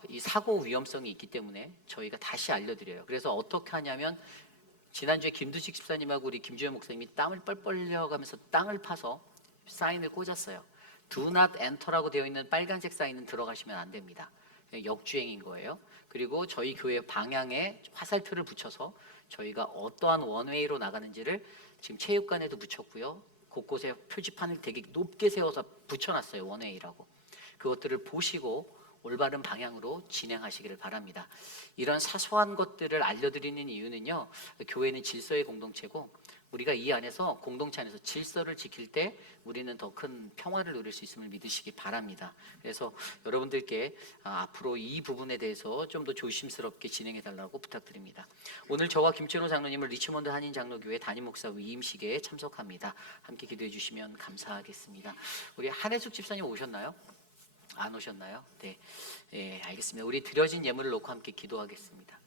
이 사고 위험성이 있기 때문에 저희가 다시 알려드려요. 그래서 어떻게 하냐면 지난주에 김두식 집사님하고 우리 김주현 목사님이 땀을 뻘뻘 흘려가면서 땅을 파서 사인을 꽂았어요. Do not enter라고 되어 있는 빨간색 사인은 들어가시면 안 됩니다. 역주행인 거예요. 그리고 저희 교회 방향에 화살표를 붙여서 저희가 어떠한 원웨이로 나가는지를 지금 체육관에도 붙였고요. 곳곳에 표지판을 되게 높게 세워서 붙여놨어요. 원웨이라고. 그것들을 보시고 올바른 방향으로 진행하시기를 바랍니다. 이런 사소한 것들을 알려드리는 이유는요. 교회는 질서의 공동체고 우리가 이 안에서 공동체 안에서 질서를 지킬 때 우리는 더 큰 평화를 누릴 수 있음을 믿으시기 바랍니다. 그래서 여러분들께 앞으로 이 부분에 대해서 좀 더 조심스럽게 진행해 달라고 부탁드립니다. 오늘 저와 김철호 장로님을 리치몬드 한인 장로교회 담임 목사 위임식에 참석합니다. 함께 기도해 주시면 감사하겠습니다. 우리 한혜숙 집사님 오셨나요? 안 오셨나요? 네, 알겠습니다. 우리 드려진 예물을 놓고 함께 기도하겠습니다.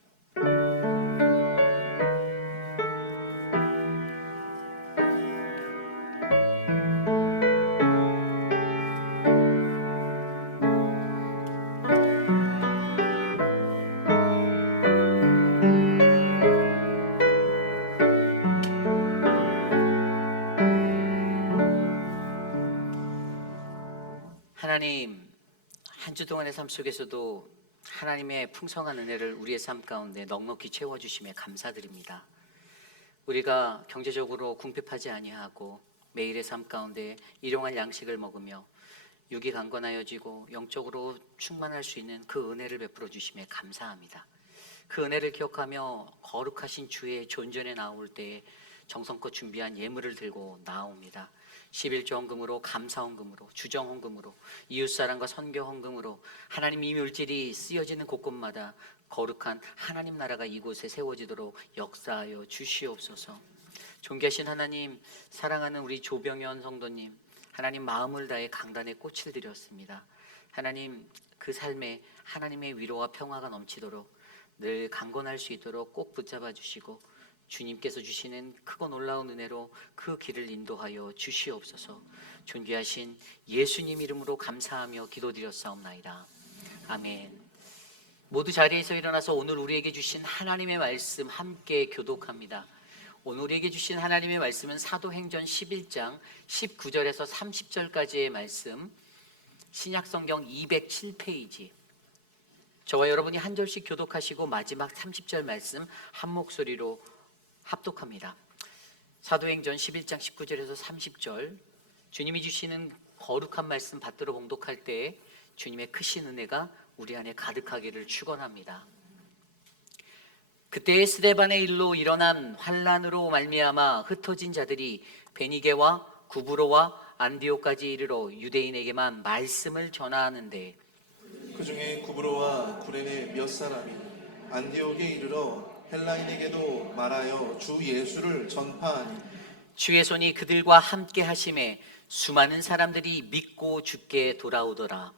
하나님, 한 주 동안의 삶 속에서도 하나님의 풍성한 은혜를 우리의 삶 가운데 넉넉히 채워주심에 감사드립니다. 우리가 경제적으로 궁핍하지 아니하고 매일의 삶 가운데 일용할 양식을 먹으며 육이 강건하여지고 영적으로 충만할 수 있는 그 은혜를 베풀어 주심에 감사합니다. 그 은혜를 기억하며 거룩하신 주의 존전에 나올 때 정성껏 준비한 예물을 들고 나옵니다. 11조 헌금으로, 감사 헌금으로, 주정 헌금으로, 이웃사랑과 선교 헌금으로 하나님 이 물질이 쓰여지는 곳곳마다 거룩한 하나님 나라가 이곳에 세워지도록 역사하여 주시옵소서. 존귀하신 하나님, 사랑하는 우리 조병현 성도님, 하나님 마음을 다해 강단에 꽃을 드렸습니다. 하나님 그 삶에 하나님의 위로와 평화가 넘치도록 늘 강건할 수 있도록 꼭 붙잡아 주시고 주님께서 주시는 크고 놀라운 은혜로 그 길을 인도하여 주시옵소서. 존귀하신 예수님 이름으로 감사하며 기도드렸사옵나이다. 아멘. 모두 자리에서 일어나서 오늘 우리에게 주신 하나님의 말씀 함께 교독합니다. 오늘 우리에게 주신 하나님의 말씀은 사도행전 11장 19절에서 30절까지의 말씀, 신약성경 207페이지. 저와 여러분이 한 절씩 교독하시고 마지막 30절 말씀 한 목소리로 합독합니다. 사도행전 11장 19절에서 30절, 주님이 주시는 거룩한 말씀 받들어 봉독할 때에 주님의 크신 은혜가 우리 안에 가득하기를 축원합니다. 그때 스데반의 일로 일어난 환란으로 말미암아 흩어진 자들이 베니게와 구브로와 안디오까지 이르러 유대인에게만 말씀을 전하는데 그 중에 구브로와 구레네 몇 사람이 안디옥에 이르러 헬라인에게도 말하여 주 예수를 전파하니 주의 손이 그들과 함께 하심에 수많은 사람들이 믿고 주께 돌아오더라.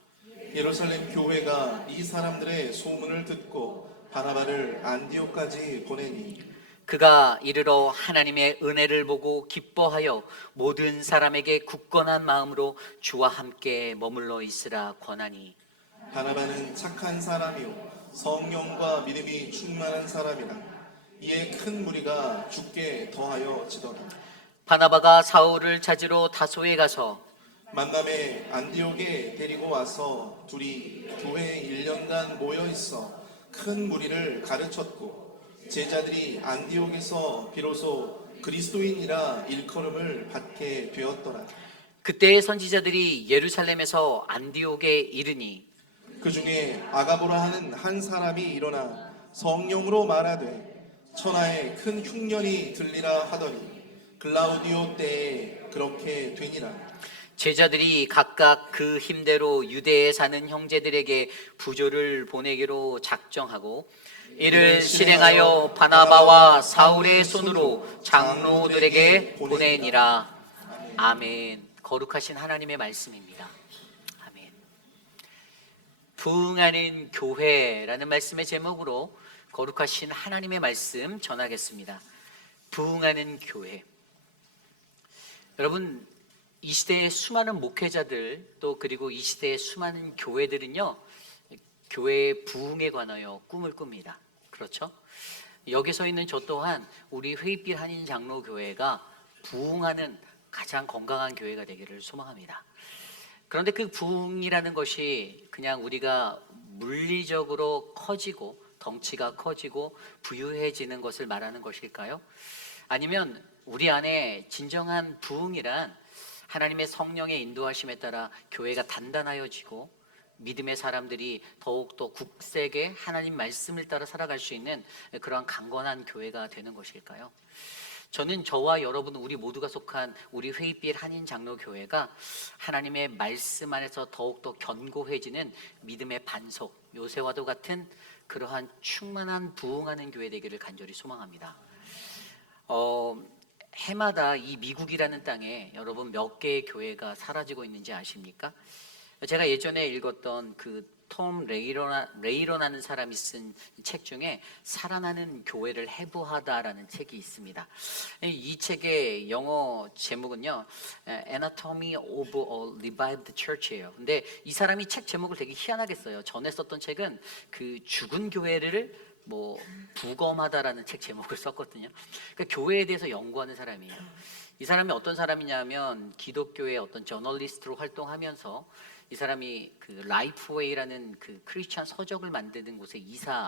예루살렘 교회가 이 사람들의 소문을 듣고 바나바를 안디옥까지 보내니 그가 이르러 하나님의 은혜를 보고 기뻐하여 모든 사람에게 굳건한 마음으로 주와 함께 머물러 있으라 권하니 바나바는 착한 사람이요 성령과 믿음이 충만한 사람이라 이에 큰 무리가 주께 더하여 지더라. 바나바가 사울을 찾으러 다소에 가서 만남에 안디옥에 데리고 와서 둘이 교회에 1년간 모여 있어 큰 무리를 가르쳤고 제자들이 안디옥에서 비로소 그리스도인이라 일컬음을 받게 되었더라. 그때의 선지자들이 예루살렘에서 안디옥에 이르니 그 중에 아가보라 하는 한 사람이 일어나 성령으로 말하되 천하에 큰 흉년이 들리라 하더니 글라우디오 때에 그렇게 되니라. 제자들이 각각 그 힘대로 유대에 사는 형제들에게 부조를 보내기로 작정하고 이를 실행하여 바나바와 사울의 손으로 장로들에게 보내니라. 아멘. 거룩하신 하나님의 말씀입니다. 아멘. 부흥하는 교회라는 말씀의 제목으로 거룩하신 하나님의 말씀 전하겠습니다. 부흥하는 교회. 여러분, 이 시대의 수많은 목회자들 또 그리고 이 시대의 수많은 교회들은요, 교회의 부흥에 관하여 꿈을 꿉니다. 그렇죠? 여기 서 있는 저 또한 우리 회빛 한인 장로교회가 부흥하는 가장 건강한 교회가 되기를 소망합니다. 그런데 그 부흥이라는 것이 그냥 우리가 물리적으로 커지고 덩치가 커지고 부유해지는 것을 말하는 것일까요? 아니면 우리 안에 진정한 부흥이란 하나님의 성령의 인도하심에 따라 교회가 단단하여지고 믿음의 사람들이 더욱더 굳세게 하나님 말씀을 따라 살아갈 수 있는 그러한 강건한 교회가 되는 것일까요? 저는 저와 여러분 우리 모두가 속한 우리 회빛 한인 장로교회가 하나님의 말씀 안에서 더욱더 견고해지는 믿음의 반석, 요새와도 같은 그러한 충만한 부흥하는 교회 되기를 간절히 소망합니다. 해마다 이 미국이라는 땅에 여러분 몇 개의 교회가 사라지고 있는지 아십니까? 제가 예전에 읽었던 그 톰 레이런하는 사람이 쓴 책 중에 살아나는 교회를 해부하다라는 책이 있습니다. 이 책의 영어 제목은요, Anatomy of a Revived Church예요. 근데 이 사람이 책 제목을 되게 희한하게 써요. 전에 썼던 책은 그 죽은 교회를 부검하다라는 책 제목을 썼거든요. 그러니까 교회에 대해서 연구하는 사람이에요. 이 사람이 어떤 사람이냐면 기독교의 어떤 저널리스트로 활동하면서 이 사람이 그 라이프웨이라는 그 크리스찬 서적을 만드는 곳의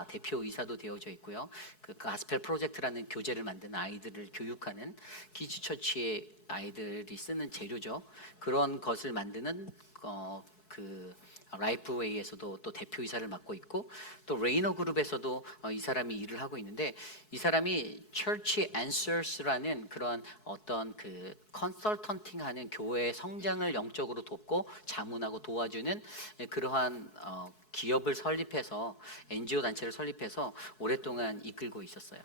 대표 이사도 되어져 있고요. 그 가스펠 프로젝트라는 교재를 만드는 아이들을 교육하는 키즈처치의 아이들이 쓰는 재료죠. 그런 것을 만드는 그 라이프웨이에서도 또 대표이사를 맡고 있고 또 레이너 그룹에서도 이 사람이 일을 하고 있는데 이 사람이 Church Answers라는 그런 어떤 그 컨설턴팅하는 교회의 성장을 영적으로 돕고 자문하고 도와주는 그러한 기업을 설립해서 NGO 단체를 설립해서 오랫동안 이끌고 있었어요.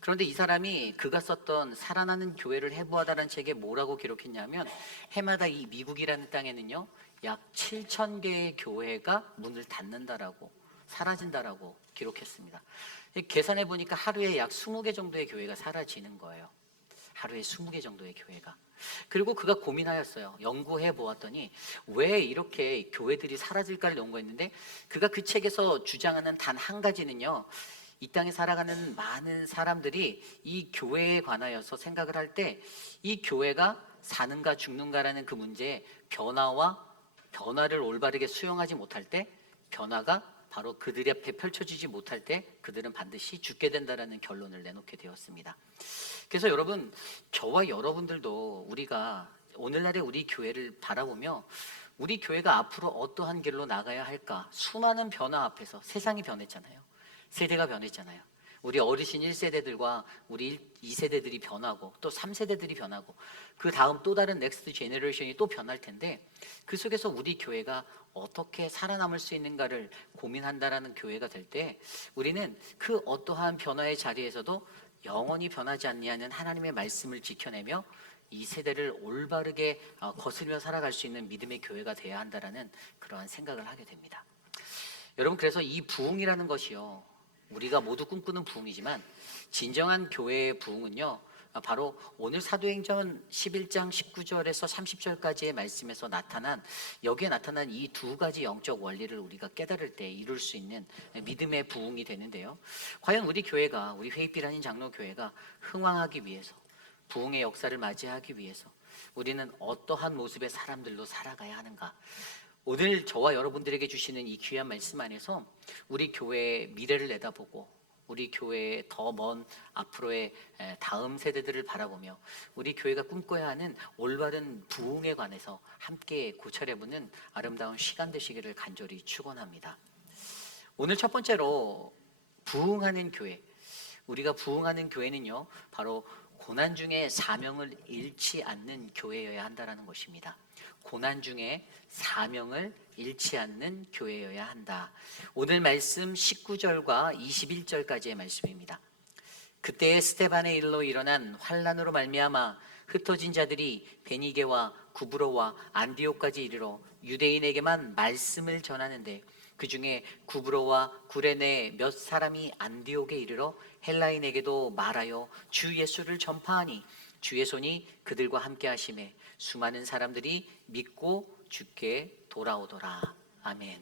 그런데 이 사람이 그가 썼던 살아나는 교회를 해부하다라는 책에 뭐라고 기록했냐면 해마다 이 미국이라는 땅에는요 약 7,000개의 교회가 문을 닫는다라고 사라진다라고 기록했습니다. 계산해 보니까 하루에 약 20개 정도의 교회가 사라지는 거예요. 하루에 20개 정도의 교회가. 그리고 그가 고민하였어요. 연구해 보았더니 왜 이렇게 교회들이 사라질까를 연구했는데 그가 그 책에서 주장하는 단 한 가지는요. 이 땅에 살아가는 많은 사람들이 이 교회에 관하여서 생각을 할 때 이 교회가 사는가 죽는가라는 그 문제에 변화를 올바르게 수용하지 못할 때 변화가 바로 그들 앞에 펼쳐지지 못할 때 그들은 반드시 죽게 된다라는 결론을 내놓게 되었습니다. 그래서 여러분, 저와 여러분들도 우리가 오늘날의 우리 교회를 바라보며 우리 교회가 앞으로 어떠한 길로 나가야 할까? 수많은 변화 앞에서 세상이 변했잖아요. 세대가 변했잖아요. 우리 어르신 1세대들과 우리 2세대들이 변하고 또 3세대들이 변하고 그 다음 또 다른 넥스트 제너레이션이 또 변할 텐데 그 속에서 우리 교회가 어떻게 살아남을 수 있는가를 고민한다라는 교회가 될 때 우리는 그 어떠한 변화의 자리에서도 영원히 변하지 않냐는 하나님의 말씀을 지켜내며 이 세대를 올바르게 거슬며 살아갈 수 있는 믿음의 교회가 돼야 한다라는 그러한 생각을 하게 됩니다. 여러분, 그래서 이 부흥이라는 것이요, 우리가 모두 꿈꾸는 부흥이지만 진정한 교회의 부흥은요, 바로 오늘 사도행전 11장 19절에서 30절까지의 말씀에서 여기에 나타난 이 두 가지 영적 원리를 우리가 깨달을 때 이룰 수 있는 믿음의 부흥이 되는데요. 과연 우리 교회가, 우리 회입비라는 장로교회가 흥왕하기 위해서, 부흥의 역사를 맞이하기 위해서 우리는 어떠한 모습의 사람들로 살아가야 하는가? 오늘 저와 여러분들에게 주시는 이 귀한 말씀 안에서 우리 교회의 미래를 내다보고 우리 교회의 더 먼 앞으로의 다음 세대들을 바라보며 우리 교회가 꿈꿔야 하는 올바른 부흥에 관해서 함께 고찰해보는 아름다운 시간 되시기를 간절히 축원합니다. 오늘 첫 번째로 부흥하는 교회, 우리가 부흥하는 교회는요, 바로 고난 중에 사명을 잃지 않는 교회여야 한다라는 것입니다. 고난 중에 사명을 잃지 않는 교회여야 한다. 오늘 말씀 19절과 21절까지의 말씀입니다. 그때 스데반의 일로 일어난 환난으로 말미암아 흩어진 자들이 베니게와 구브로와 안디옥까지 이르러 유대인에게만 말씀을 전하는데 그 중에 구브로와 구레네 몇 사람이 안디옥에 이르러 헬라인에게도 말하여 주 예수를 전파하니 주의 손이 그들과 함께 하심에 수많은 사람들이 믿고 주께 돌아오더라. 아멘.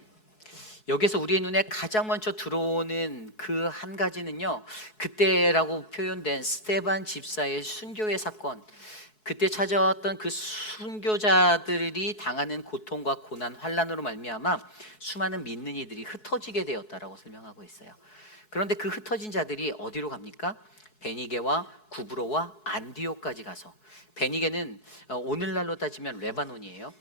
여기서 우리의 눈에 가장 먼저 들어오는 그 한 가지는요, 그때라고 표현된 스데반 집사의 순교의 사건, 그때 찾아왔던 그 순교자들이 당하는 고통과 고난, 환난으로 말미암아 수많은 믿는 이들이 흩어지게 되었다라고 설명하고 있어요. 그런데 그 흩어진 자들이 어디로 갑니까? 베니게와 구브로와 안디옥까지 가서, 베니게는 오늘날로 따지면 레바논이에요.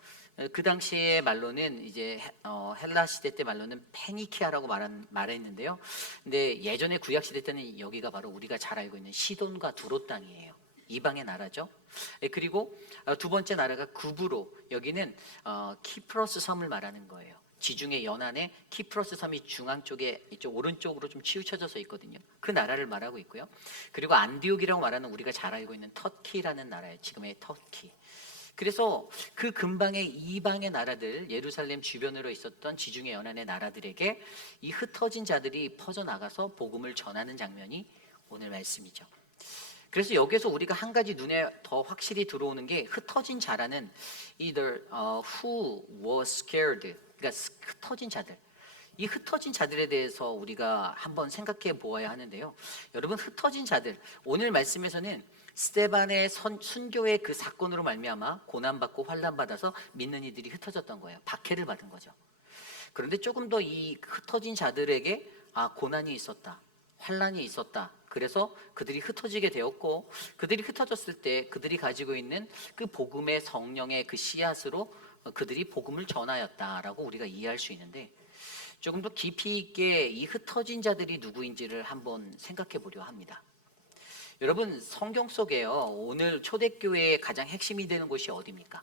그 당시의 말로는 이제 헬라 시대 때 말로는 페니키아라고 말했는데요. 근데 예전에 구약 시대 때는 여기가 바로 우리가 잘 알고 있는 시돈과 두로 땅이에요. 이방의 나라죠. 그리고 두 번째 나라가 구브로, 여기는 키프로스 섬을 말하는 거예요. 지중해 연안에 키프로스 섬이 중앙 쪽에 이쪽 오른쪽으로 좀 치우쳐져서 있거든요. 그 나라를 말하고 있고요. 그리고 안디옥이라고 말하는 우리가 잘 알고 있는 터키라는 나라예요. 지금의 터키. 그래서 그 근방의 이방의 나라들, 예루살렘 주변으로 있었던 지중해 연안의 나라들에게 이 흩어진 자들이 퍼져나가서 복음을 전하는 장면이 오늘 말씀이죠. 그래서 여기서 우리가 한 가지 눈에 더 확실히 들어오는 게 흩어진 자라는 either who was scared, 그러니까 흩어진 자들. 이 흩어진 자들에 대해서 우리가 한번 생각해 보아야 하는데요. 여러분, 흩어진 자들, 오늘 말씀에서는 스데반의 순교의 그 사건으로 말미암아 고난받고 환난받아서 믿는 이들이 흩어졌던 거예요. 박해를 받은 거죠. 그런데 조금 더 이 흩어진 자들에게 고난이 있었다, 환난이 있었다, 그래서 그들이 흩어지게 되었고, 그들이 흩어졌을 때 그들이 가지고 있는 그 복음의 성령의 그 씨앗으로 그들이 복음을 전하였다라고 우리가 이해할 수 있는데, 조금 더 깊이 있게 이 흩어진 자들이 누구인지를 한번 생각해 보려 합니다. 여러분, 성경 속에요, 오늘 초대교회의 가장 핵심이 되는 곳이 어디입니까?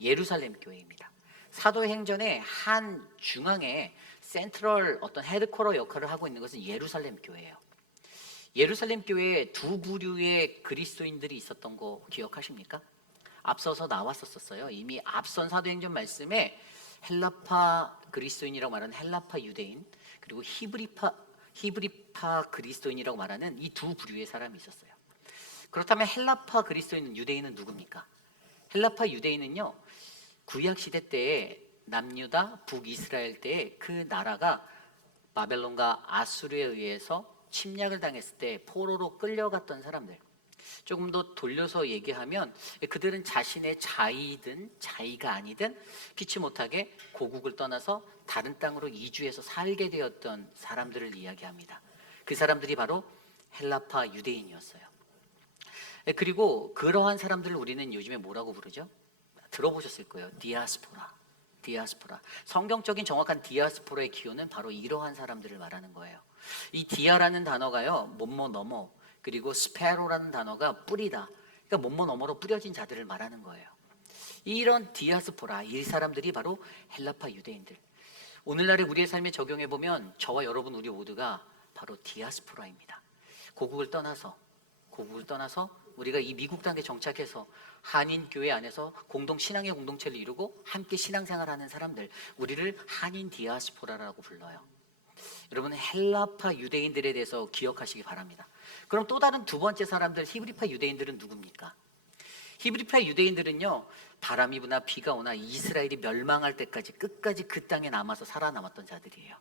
예루살렘 교회입니다. 사도행전의 한 중앙에 센트럴 어떤 헤드쿼터 역할을 하고 있는 것은 예루살렘 교회예요. 예루살렘 교회에 두 부류의 그리스도인들이 있었던 거 기억하십니까? 앞서서 나왔었어요. 이미 앞선 사도행전 말씀에 헬라파 그리스도인이라고 말하는 헬라파 유대인, 그리고 히브리파 그리스도인이라고 말하는 이 두 부류의 사람이 있었어요. 그렇다면 헬라파 그리스도인 유대인은 누굽니까? 헬라파 유대인은요, 구약 시대 때에 남유다 북이스라엘 때에 그 나라가 바벨론과 아수르에 의해서 침략을 당했을 때 포로로 끌려갔던 사람들. 조금 더 돌려서 얘기하면 그들은 자신의 자의든 자의가 아니든 피치 못하게 고국을 떠나서 다른 땅으로 이주해서 살게 되었던 사람들을 이야기합니다. 그 사람들이 바로 헬라파 유대인이었어요. 그리고 그러한 사람들을 우리는 요즘에 뭐라고 부르죠? 들어보셨을 거예요. 디아스포라. 성경적인 정확한 디아스포라의 기호는 바로 이러한 사람들을 말하는 거예요. 이 디아라는 단어가요, 뭐뭐 너머, 그리고 스페로라는 단어가 뿌리다. 그러니까 뭐뭐 너머로 뿌려진 자들을 말하는 거예요. 이런 디아스포라, 이 사람들이 바로 헬라파 유대인들. 오늘날의 우리의 삶에 적용해 보면 저와 여러분 우리 모두가 바로 디아스포라입니다. 고국을 떠나서 우리가 이 미국 땅에 정착해서 한인 교회 안에서 공동 신앙의 공동체를 이루고 함께 신앙생활하는 사람들, 우리를 한인 디아스포라라고 불러요. 여러분, 헬라파 유대인들에 대해서 기억하시기 바랍니다. 그럼 또 다른 두 번째 사람들, 히브리파 유대인들은 누굽니까? 히브리파 유대인들은요, 바람이 부나 비가 오나 이스라엘이 멸망할 때까지 끝까지 그 땅에 남아서 살아남았던 자들이에요.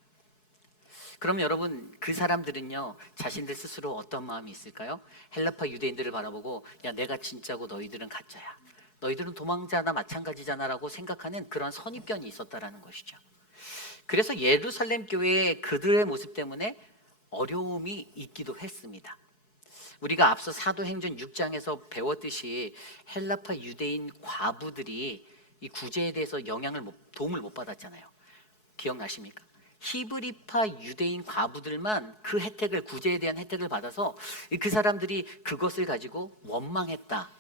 그럼 여러분, 그 사람들은요, 자신들 스스로 어떤 마음이 있을까요? 헬라파 유대인들을 바라보고, 야, 내가 진짜고 너희들은 가짜야, 너희들은 도망자나 마찬가지잖아 라고 생각하는 그런 선입견이 있었다라는 것이죠. 그래서 예루살렘 교회의 그들의 모습 때문에 어려움이 있기도 했습니다. 우리가 앞서 사도행전 6장에서 배웠듯이 헬라파 유대인 과부들이 이 구제에 대해서 도움을 못 받았잖아요. 기억나십니까? 히브리파 유대인 과부들만 그 혜택을, 구제에 대한 혜택을 받아서 그 사람들이 그것을 가지고 원망했다.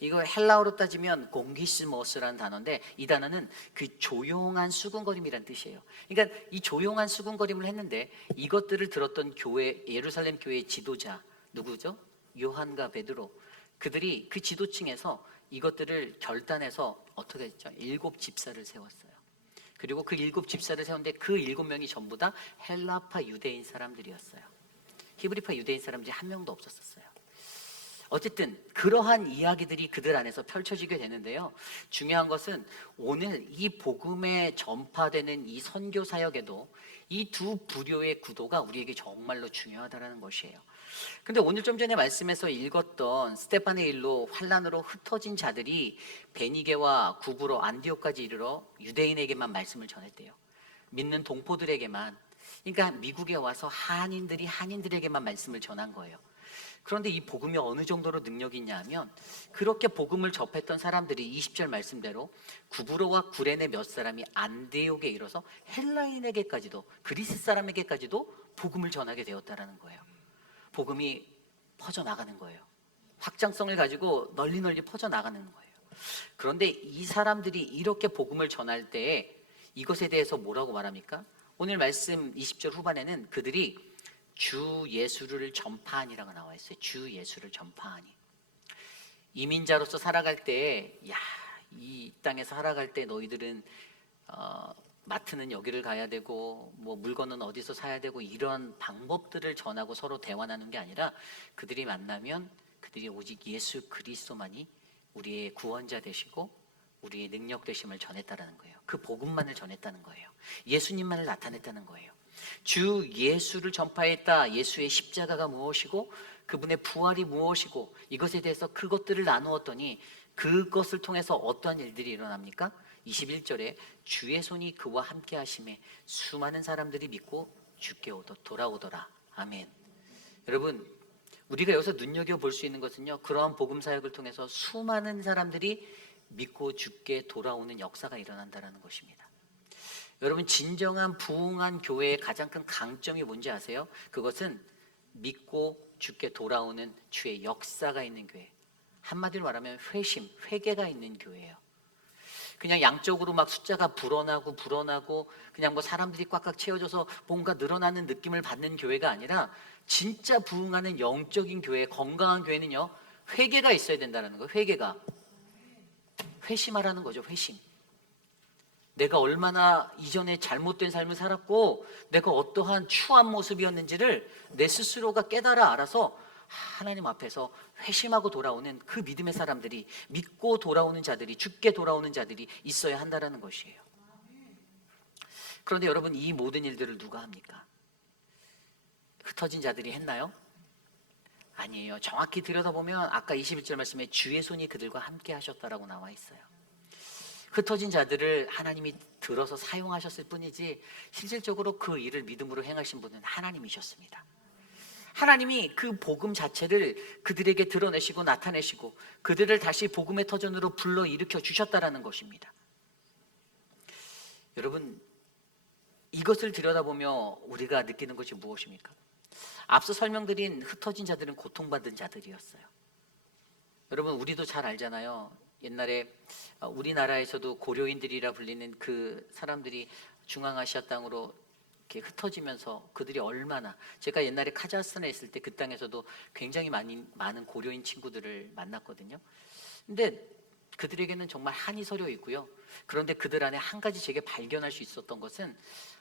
이거 헬라어로 따지면 공기스모스라는 단어인데, 이 단어는 그 조용한 수군거림이란 뜻이에요. 그러니까 이 조용한 수군거림을 했는데 이것들을 들었던 교회, 예루살렘 교회의 지도자 누구죠? 요한과 베드로. 그들이 그 지도층에서 이것들을 결단해서 어떻게 했죠? 7 집사를 세웠어요. 그리고 그 7 집사를 세웠는데 그 7명이 전부 다 헬라파 유대인 사람들이었어요. 히브리파 유대인 사람들이 한 명도 없었어요. 어쨌든 그러한 이야기들이 그들 안에서 펼쳐지게 되는데요. 중요한 것은 오늘 이 복음에 전파되는 이 선교 사역에도 이 두 부류의 구도가 우리에게 정말로 중요하다는 것이에요. 근데 오늘 좀 전에 말씀에서 읽었던 스데반의 일로 환난으로 흩어진 자들이 베니게와 구브로 안디옥까지 이르러 유대인에게만 말씀을 전했대요. 믿는 동포들에게만. 그러니까 미국에 와서 한인들에게만 말씀을 전한 거예요. 그런데 이 복음이 어느 정도로 능력이 있냐 하면, 그렇게 복음을 접했던 사람들이 20절 말씀대로 구브로와 구레네 몇 사람이 안디옥에 이르러서 헬라인에게까지도, 그리스 사람에게까지도 복음을 전하게 되었다라는 거예요. 복음이 퍼져나가는 거예요. 확장성을 가지고 널리 퍼져나가는 거예요. 그런데 이 사람들이 이렇게 복음을 전할 때에 이것에 대해서 뭐라고 말합니까? 오늘 말씀 20절 후반에는 그들이 주 예수를 전파하니라고 나와 있어요. 주 예수를 전파하니. 이민자로서 살아갈 때, 이 땅에서 살아갈 때 너희들은 마트는 여기를 가야 되고 뭐 물건은 어디서 사야 되고 이런 방법들을 전하고 서로 대화 나누는 게 아니라, 그들이 만나면 그들이 오직 예수 그리스도만이 우리의 구원자 되시고 우리의 능력 되심을 전했다라는 거예요. 그 복음만을 전했다는 거예요. 예수님만을 나타냈다는 거예요. 주 예수를 전파했다. 예수의 십자가가 무엇이고 그분의 부활이 무엇이고 이것에 대해서 그것들을 나누었더니 그것을 통해서 어떠한 일들이 일어납니까? 21절에 주의 손이 그와 함께 하심에 수많은 사람들이 믿고 주께 돌아오더라. 아멘. 여러분, 우리가 여기서 눈여겨볼 수 있는 것은요, 그러한 복음 사역을 통해서 수많은 사람들이 믿고 주께 돌아오는 역사가 일어난다는 것입니다. 여러분, 진정한 부흥한 교회의 가장 큰 강점이 뭔지 아세요? 그것은 믿고 주께 돌아오는 주의 역사가 있는 교회. 한마디로 말하면 회개가 있는 교회예요. 그냥 양적으로 막 숫자가 불어나고 그냥 뭐 사람들이 꽉꽉 채워져서 뭔가 늘어나는 느낌을 받는 교회가 아니라, 진짜 부흥하는 영적인 교회, 건강한 교회는요, 회개가 있어야 된다는 거예요. 회개가. 회심하라는 거죠. 회심. 내가 얼마나 이전에 잘못된 삶을 살았고 내가 어떠한 추한 모습이었는지를 내 스스로가 깨달아 알아서 하나님 앞에서 회심하고 돌아오는 그 믿음의 사람들이, 믿고 돌아오는 자들이, 죽게 돌아오는 자들이 있어야 한다는 것이에요. 그런데 여러분, 이 모든 일들을 누가 합니까? 흩어진 자들이 했나요? 아니에요. 정확히 들여다보면 아까 21절 말씀에 주의 손이 그들과 함께 하셨다라고 나와 있어요. 흩어진 자들을 하나님이 들어서 사용하셨을 뿐이지 실질적으로 그 일을 믿음으로 행하신 분은 하나님이셨습니다. 하나님이 그 복음 자체를 그들에게 드러내시고 나타내시고 그들을 다시 복음의 터전으로 불러일으켜 주셨다라는 것입니다. 여러분, 이것을 들여다보며 우리가 느끼는 것이 무엇입니까? 앞서 설명드린 흩어진 자들은 고통받은 자들이었어요. 여러분, 우리도 잘 알잖아요. 옛날에 우리나라에서도 고려인들이라 불리는 그 사람들이 중앙아시아 땅으로 이렇게 흩어지면서 그들이 얼마나, 제가 옛날에 카자흐스탄에 있을 때 그 땅에서도 굉장히 많은 고려인 친구들을 만났거든요. 근데 그들에게는 정말 한이 서려 있고요. 그런데 그들 안에 한 가지 제게 발견할 수 있었던 것은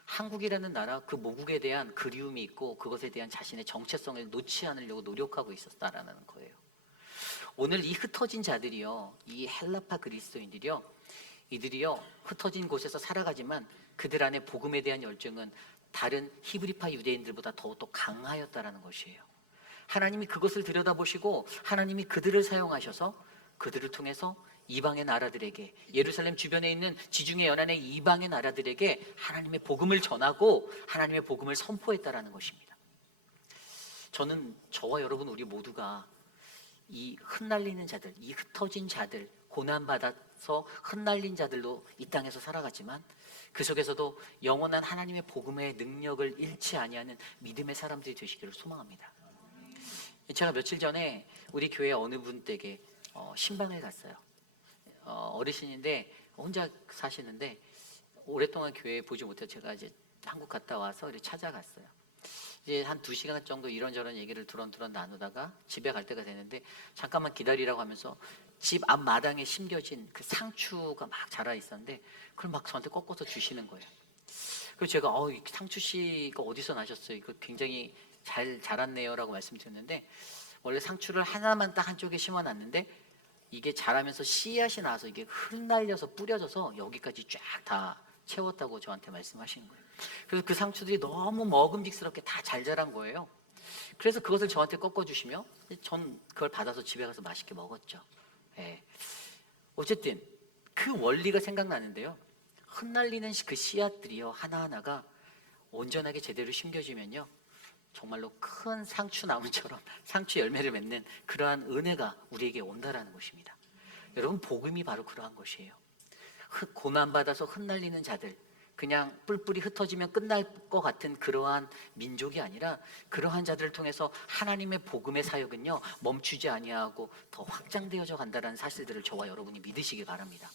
한국이라는 나라, 그 모국에 대한 그리움이 있고 그것에 대한 자신의 정체성을 놓지 않으려고 노력하고 있었다라는 거예요. 오늘 이 흩어진 자들이요, 이 헬라파 그리스도인들이요, 이들이요 흩어진 곳에서 살아가지만 그들 안에 복음에 대한 열정은 다른 히브리파 유대인들보다 더욱더 강하였다라는 것이에요. 하나님이 그것을 들여다보시고 하나님이 그들을 사용하셔서 그들을 통해서 이방의 나라들에게, 예루살렘 주변에 있는 지중해 연안의 이방의 나라들에게 하나님의 복음을 전하고 하나님의 복음을 선포했다라는 것입니다. 저는 저와 여러분 우리 모두가 이 흩날리는 자들, 이 흩어진 자들, 고난받아서 흩날린 자들로 이 땅에서 살아가지만 그 속에서도 영원한 하나님의 복음의 능력을 잃지 아니하는 믿음의 사람들이 되시기를 소망합니다. 제가 며칠 전에 우리 교회 어느 분 댁에 신방을 갔어요. 어르신인데 혼자 사시는데 오랫동안 교회에 보지 못해서 제가 이제 한국 갔다 와서 이렇게 찾아갔어요. 이제 한 2시간 정도 이런저런 얘기를 두런두런 나누다가 집에 갈 때가 되는데 잠깐만 기다리라고 하면서 집 앞마당에 심겨진 그 상추가 막 자라 있었는데 그걸 막 저한테 꺾어서 주시는 거예요. 그래서 제가 이 상추 씨가 어디서 나셨어요? 이거 굉장히 잘 자랐네요 라고 말씀드렸는데, 원래 상추를 하나만 딱 한쪽에 심어놨는데 이게 자라면서 씨앗이 나서 이게 흩날려서 뿌려져서 여기까지 쫙 다 채웠다고 저한테 말씀하시는 거예요. 그래서 그 상추들이 너무 먹음직스럽게 다 잘 자란 거예요. 그래서 그것을 저한테 꺾어주시며 전 그걸 받아서 집에 가서 맛있게 먹었죠. 예. 어쨌든 그 원리가 생각나는데요. 흩날리는 그 씨앗들이요 하나하나가 온전하게 제대로 심겨지면요 정말로 큰 상추 나무처럼 상추 열매를 맺는 그러한 은혜가 우리에게 온다라는 것입니다. 여러분, 복음이 바로 그러한 것이에요. 고난받아서 흩날리는 자들, 그냥 뿔뿔이 흩어지면 끝날 것 같은 그러한 민족이 아니라 그러한 자들을 통해서 하나님의 복음의 사역은요 멈추지 아니하고 더 확장되어져 간다는 사실들을 저와 여러분이 믿으시기 바랍니다.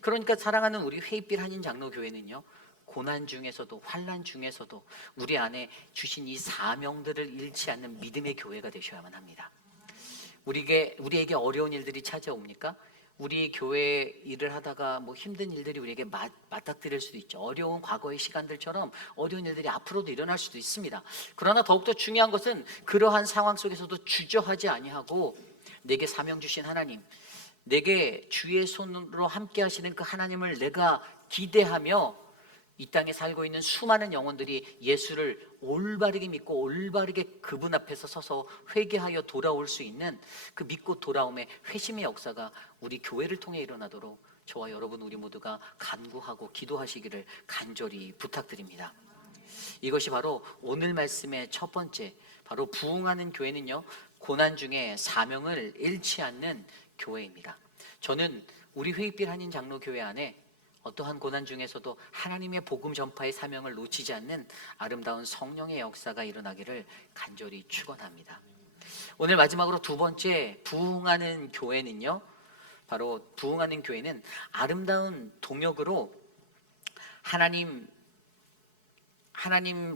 그러니까 사랑하는 우리 회입빌 한인 장로교회는요 고난 중에서도 환난 중에서도 우리 안에 주신 이 사명들을 잃지 않는 믿음의 교회가 되셔야만 합니다. 우리에게 어려운 일들이 찾아옵니까? 우리 교회 일을 하다가 뭐 힘든 일들이 우리에게 맞닥뜨릴 수도 있죠. 어려운 과거의 시간들처럼 어려운 일들이 앞으로도 일어날 수도 있습니다. 그러나 더욱더 중요한 것은 그러한 상황 속에서도 주저하지 아니하고 내게 사명 주신 하나님, 내게 주의 손으로 함께 하시는 그 하나님을 내가 기대하며 이 땅에 살고 있는 수많은 영혼들이 예수를 올바르게 믿고 올바르게 그분 앞에서 서서 회개하여 돌아올 수 있는 그 믿고 돌아옴의 회심의 역사가 우리 교회를 통해 일어나도록 저와 여러분 우리 모두가 간구하고 기도하시기를 간절히 부탁드립니다. 이것이 바로 오늘 말씀의 첫 번째, 바로 부흥하는 교회는요 고난 중에 사명을 잃지 않는 교회입니다. 저는 우리 회입빌 한인 장로교회 안에 어떠한 고난 중에서도 하나님의 복음 전파의 사명을 놓치지 않는 아름다운 성령의 역사가 일어나기를 간절히 축원합니다. 오늘 마지막으로 두 번째, 부흥하는 교회는요, 바로 부흥하는 교회는 아름다운 동역으로 하나님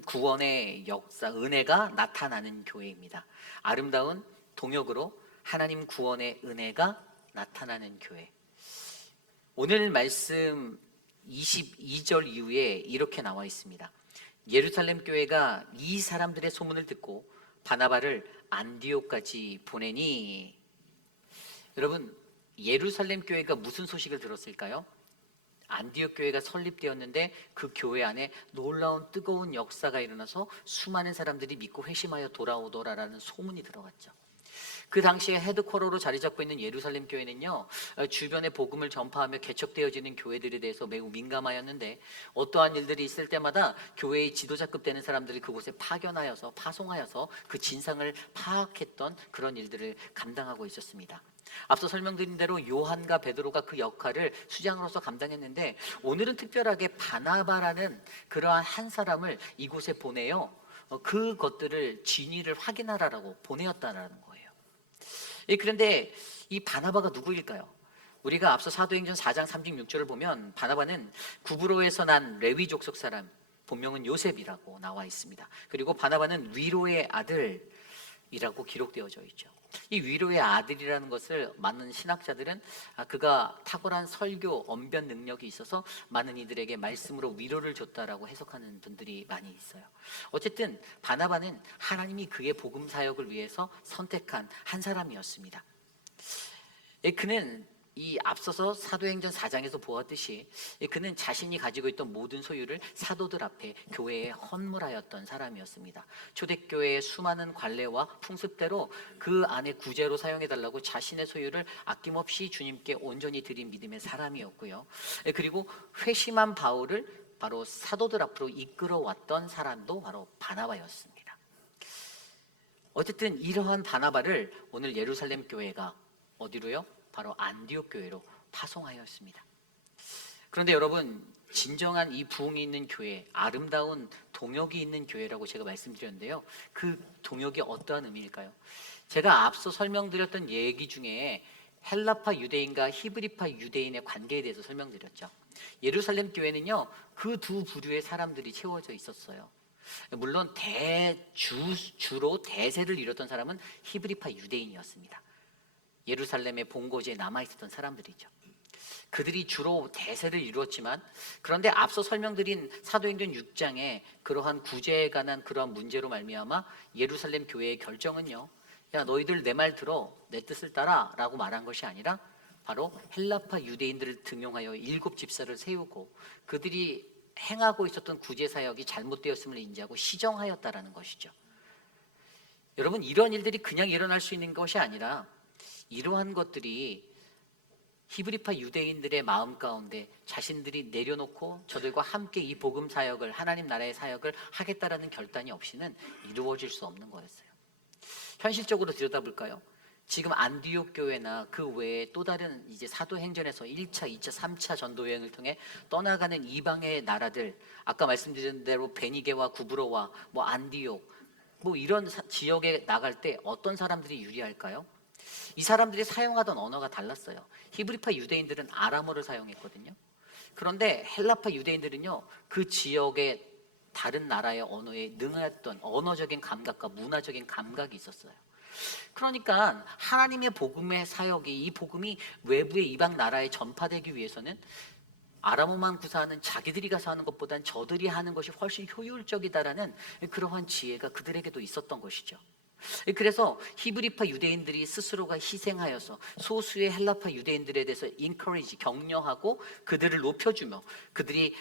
구원의 역사, 은혜가 나타나는 교회입니다. 아름다운 동역으로 하나님 구원의 은혜가 나타나는 교회. 오늘 말씀 22절 이후에 이렇게 나와 있습니다. 예루살렘 교회가 이 사람들의 소문을 듣고 바나바를 안디옥까지 보내니. 여러분, 예루살렘 교회가 무슨 소식을 들었을까요? 안디옥 교회가 설립되었는데 그 교회 안에 놀라운 뜨거운 역사가 일어나서 수많은 사람들이 믿고 회심하여 돌아오더라라는 소문이 들어갔죠. 그 당시에 헤드쿼터로 자리 잡고 있는 예루살렘 교회는요, 주변에 복음을 전파하며 개척되어지는 교회들에 대해서 매우 민감하였는데, 어떠한 일들이 있을 때마다 교회의 지도자급 되는 사람들이 그곳에 파견하여서 파송하여서 그 진상을 파악했던 그런 일들을 감당하고 있었습니다. 앞서 설명드린 대로 요한과 베드로가 그 역할을 수장으로서 감당했는데, 오늘은 특별하게 바나바라는 그러한 한 사람을 이곳에 보내요 그것들을 진위를 확인하라고 보내었다라는 거예요. 그런데 이 바나바가 누구일까요? 우리가 앞서 사도행전 4장 36절을 보면 바나바는 구브로에서 난 레위 족속 사람, 본명은 요셉이라고 나와 있습니다. 그리고 바나바는 위로의 아들이라고 기록되어져 있죠. 이 위로의 아들이라는 것을 많은 신학자들은 그가 탁월한 설교, 언변 능력이 있어서 많은 이들에게 말씀으로 위로를 줬다라고 해석하는 분들이 많이 있어요. 어쨌든 바나바는 하나님이 그의 복음 사역을 위해서 선택한 한 사람이었습니다. 그는 이 앞서서 사도행전 4장에서 보았듯이 그는 자신이 가지고 있던 모든 소유를 사도들 앞에 교회에 헌물하였던 사람이었습니다. 초대교회의 수많은 관례와 풍습대로 그 안에 구제로 사용해달라고 자신의 소유를 아낌없이 주님께 온전히 드린 믿음의 사람이었고요. 그리고 회심한 바울을 바로 사도들 앞으로 이끌어왔던 사람도 바로 바나바였습니다. 어쨌든 이러한 바나바를 오늘 예루살렘 교회가 어디로요? 바로 안디옥 교회로 파송하였습니다. 그런데 여러분, 진정한 이 부흥이 있는 교회, 아름다운 동역이 있는 교회라고 제가 말씀드렸는데요, 그 동역이 어떠한 의미일까요? 제가 앞서 설명드렸던 얘기 중에 헬라파 유대인과 히브리파 유대인의 관계에 대해서 설명드렸죠. 예루살렘 교회는요, 그 두 부류의 사람들이 채워져 있었어요. 물론 주로 대세를 이뤘던 사람은 히브리파 유대인이었습니다. 예루살렘의 본고지에 남아있었던 사람들이죠. 그들이 주로 대세를 이루었지만, 그런데 앞서 설명드린 사도행전 6장에 그러한 구제에 관한 그러한 문제로 말미암아 예루살렘 교회의 결정은요, 야 너희들 내 말 들어, 내 뜻을 따라 라고 말한 것이 아니라 바로 헬라파 유대인들을 등용하여 7집사를 세우고 그들이 행하고 있었던 구제 사역이 잘못되었음을 인지하고 시정하였다라는 것이죠. 여러분, 이런 일들이 그냥 일어날 수 있는 것이 아니라 이러한 것들이 히브리파 유대인들의 마음 가운데 자신들이 내려놓고 저들과 함께 이 복음 사역을, 하나님 나라의 사역을 하겠다라는 결단이 없이는 이루어질 수 없는 거였어요. 현실적으로 들여다볼까요? 지금 안디옥 교회나 그 외에 또 다른 이제 사도행전에서 1차, 2차, 3차 전도 여행을 통해 떠나가는 이방의 나라들, 아까 말씀드린 대로 베니게와 구브로와 안디옥 이런 지역에 나갈 때 어떤 사람들이 유리할까요? 이 사람들이 사용하던 언어가 달랐어요. 히브리파 유대인들은 아람어를 사용했거든요. 그런데 헬라파 유대인들은요, 그 지역의 다른 나라의 언어에 능했던 언어적인 감각과 문화적인 감각이 있었어요. 그러니까 하나님의 복음의 사역이, 이 복음이 외부의 이방 나라에 전파되기 위해서는 아람어만 구사하는 자기들이 가서 하는 것보단 저들이 하는 것이 훨씬 효율적이다라는 그러한 지혜가 그들에게도 있었던 것이죠. 그래서 히브리파 유대인들이 스스로가 희생하여서 소수의 헬라파 유대인들에 대해서 encourage, 격려하고 그들을 높여주며 그들이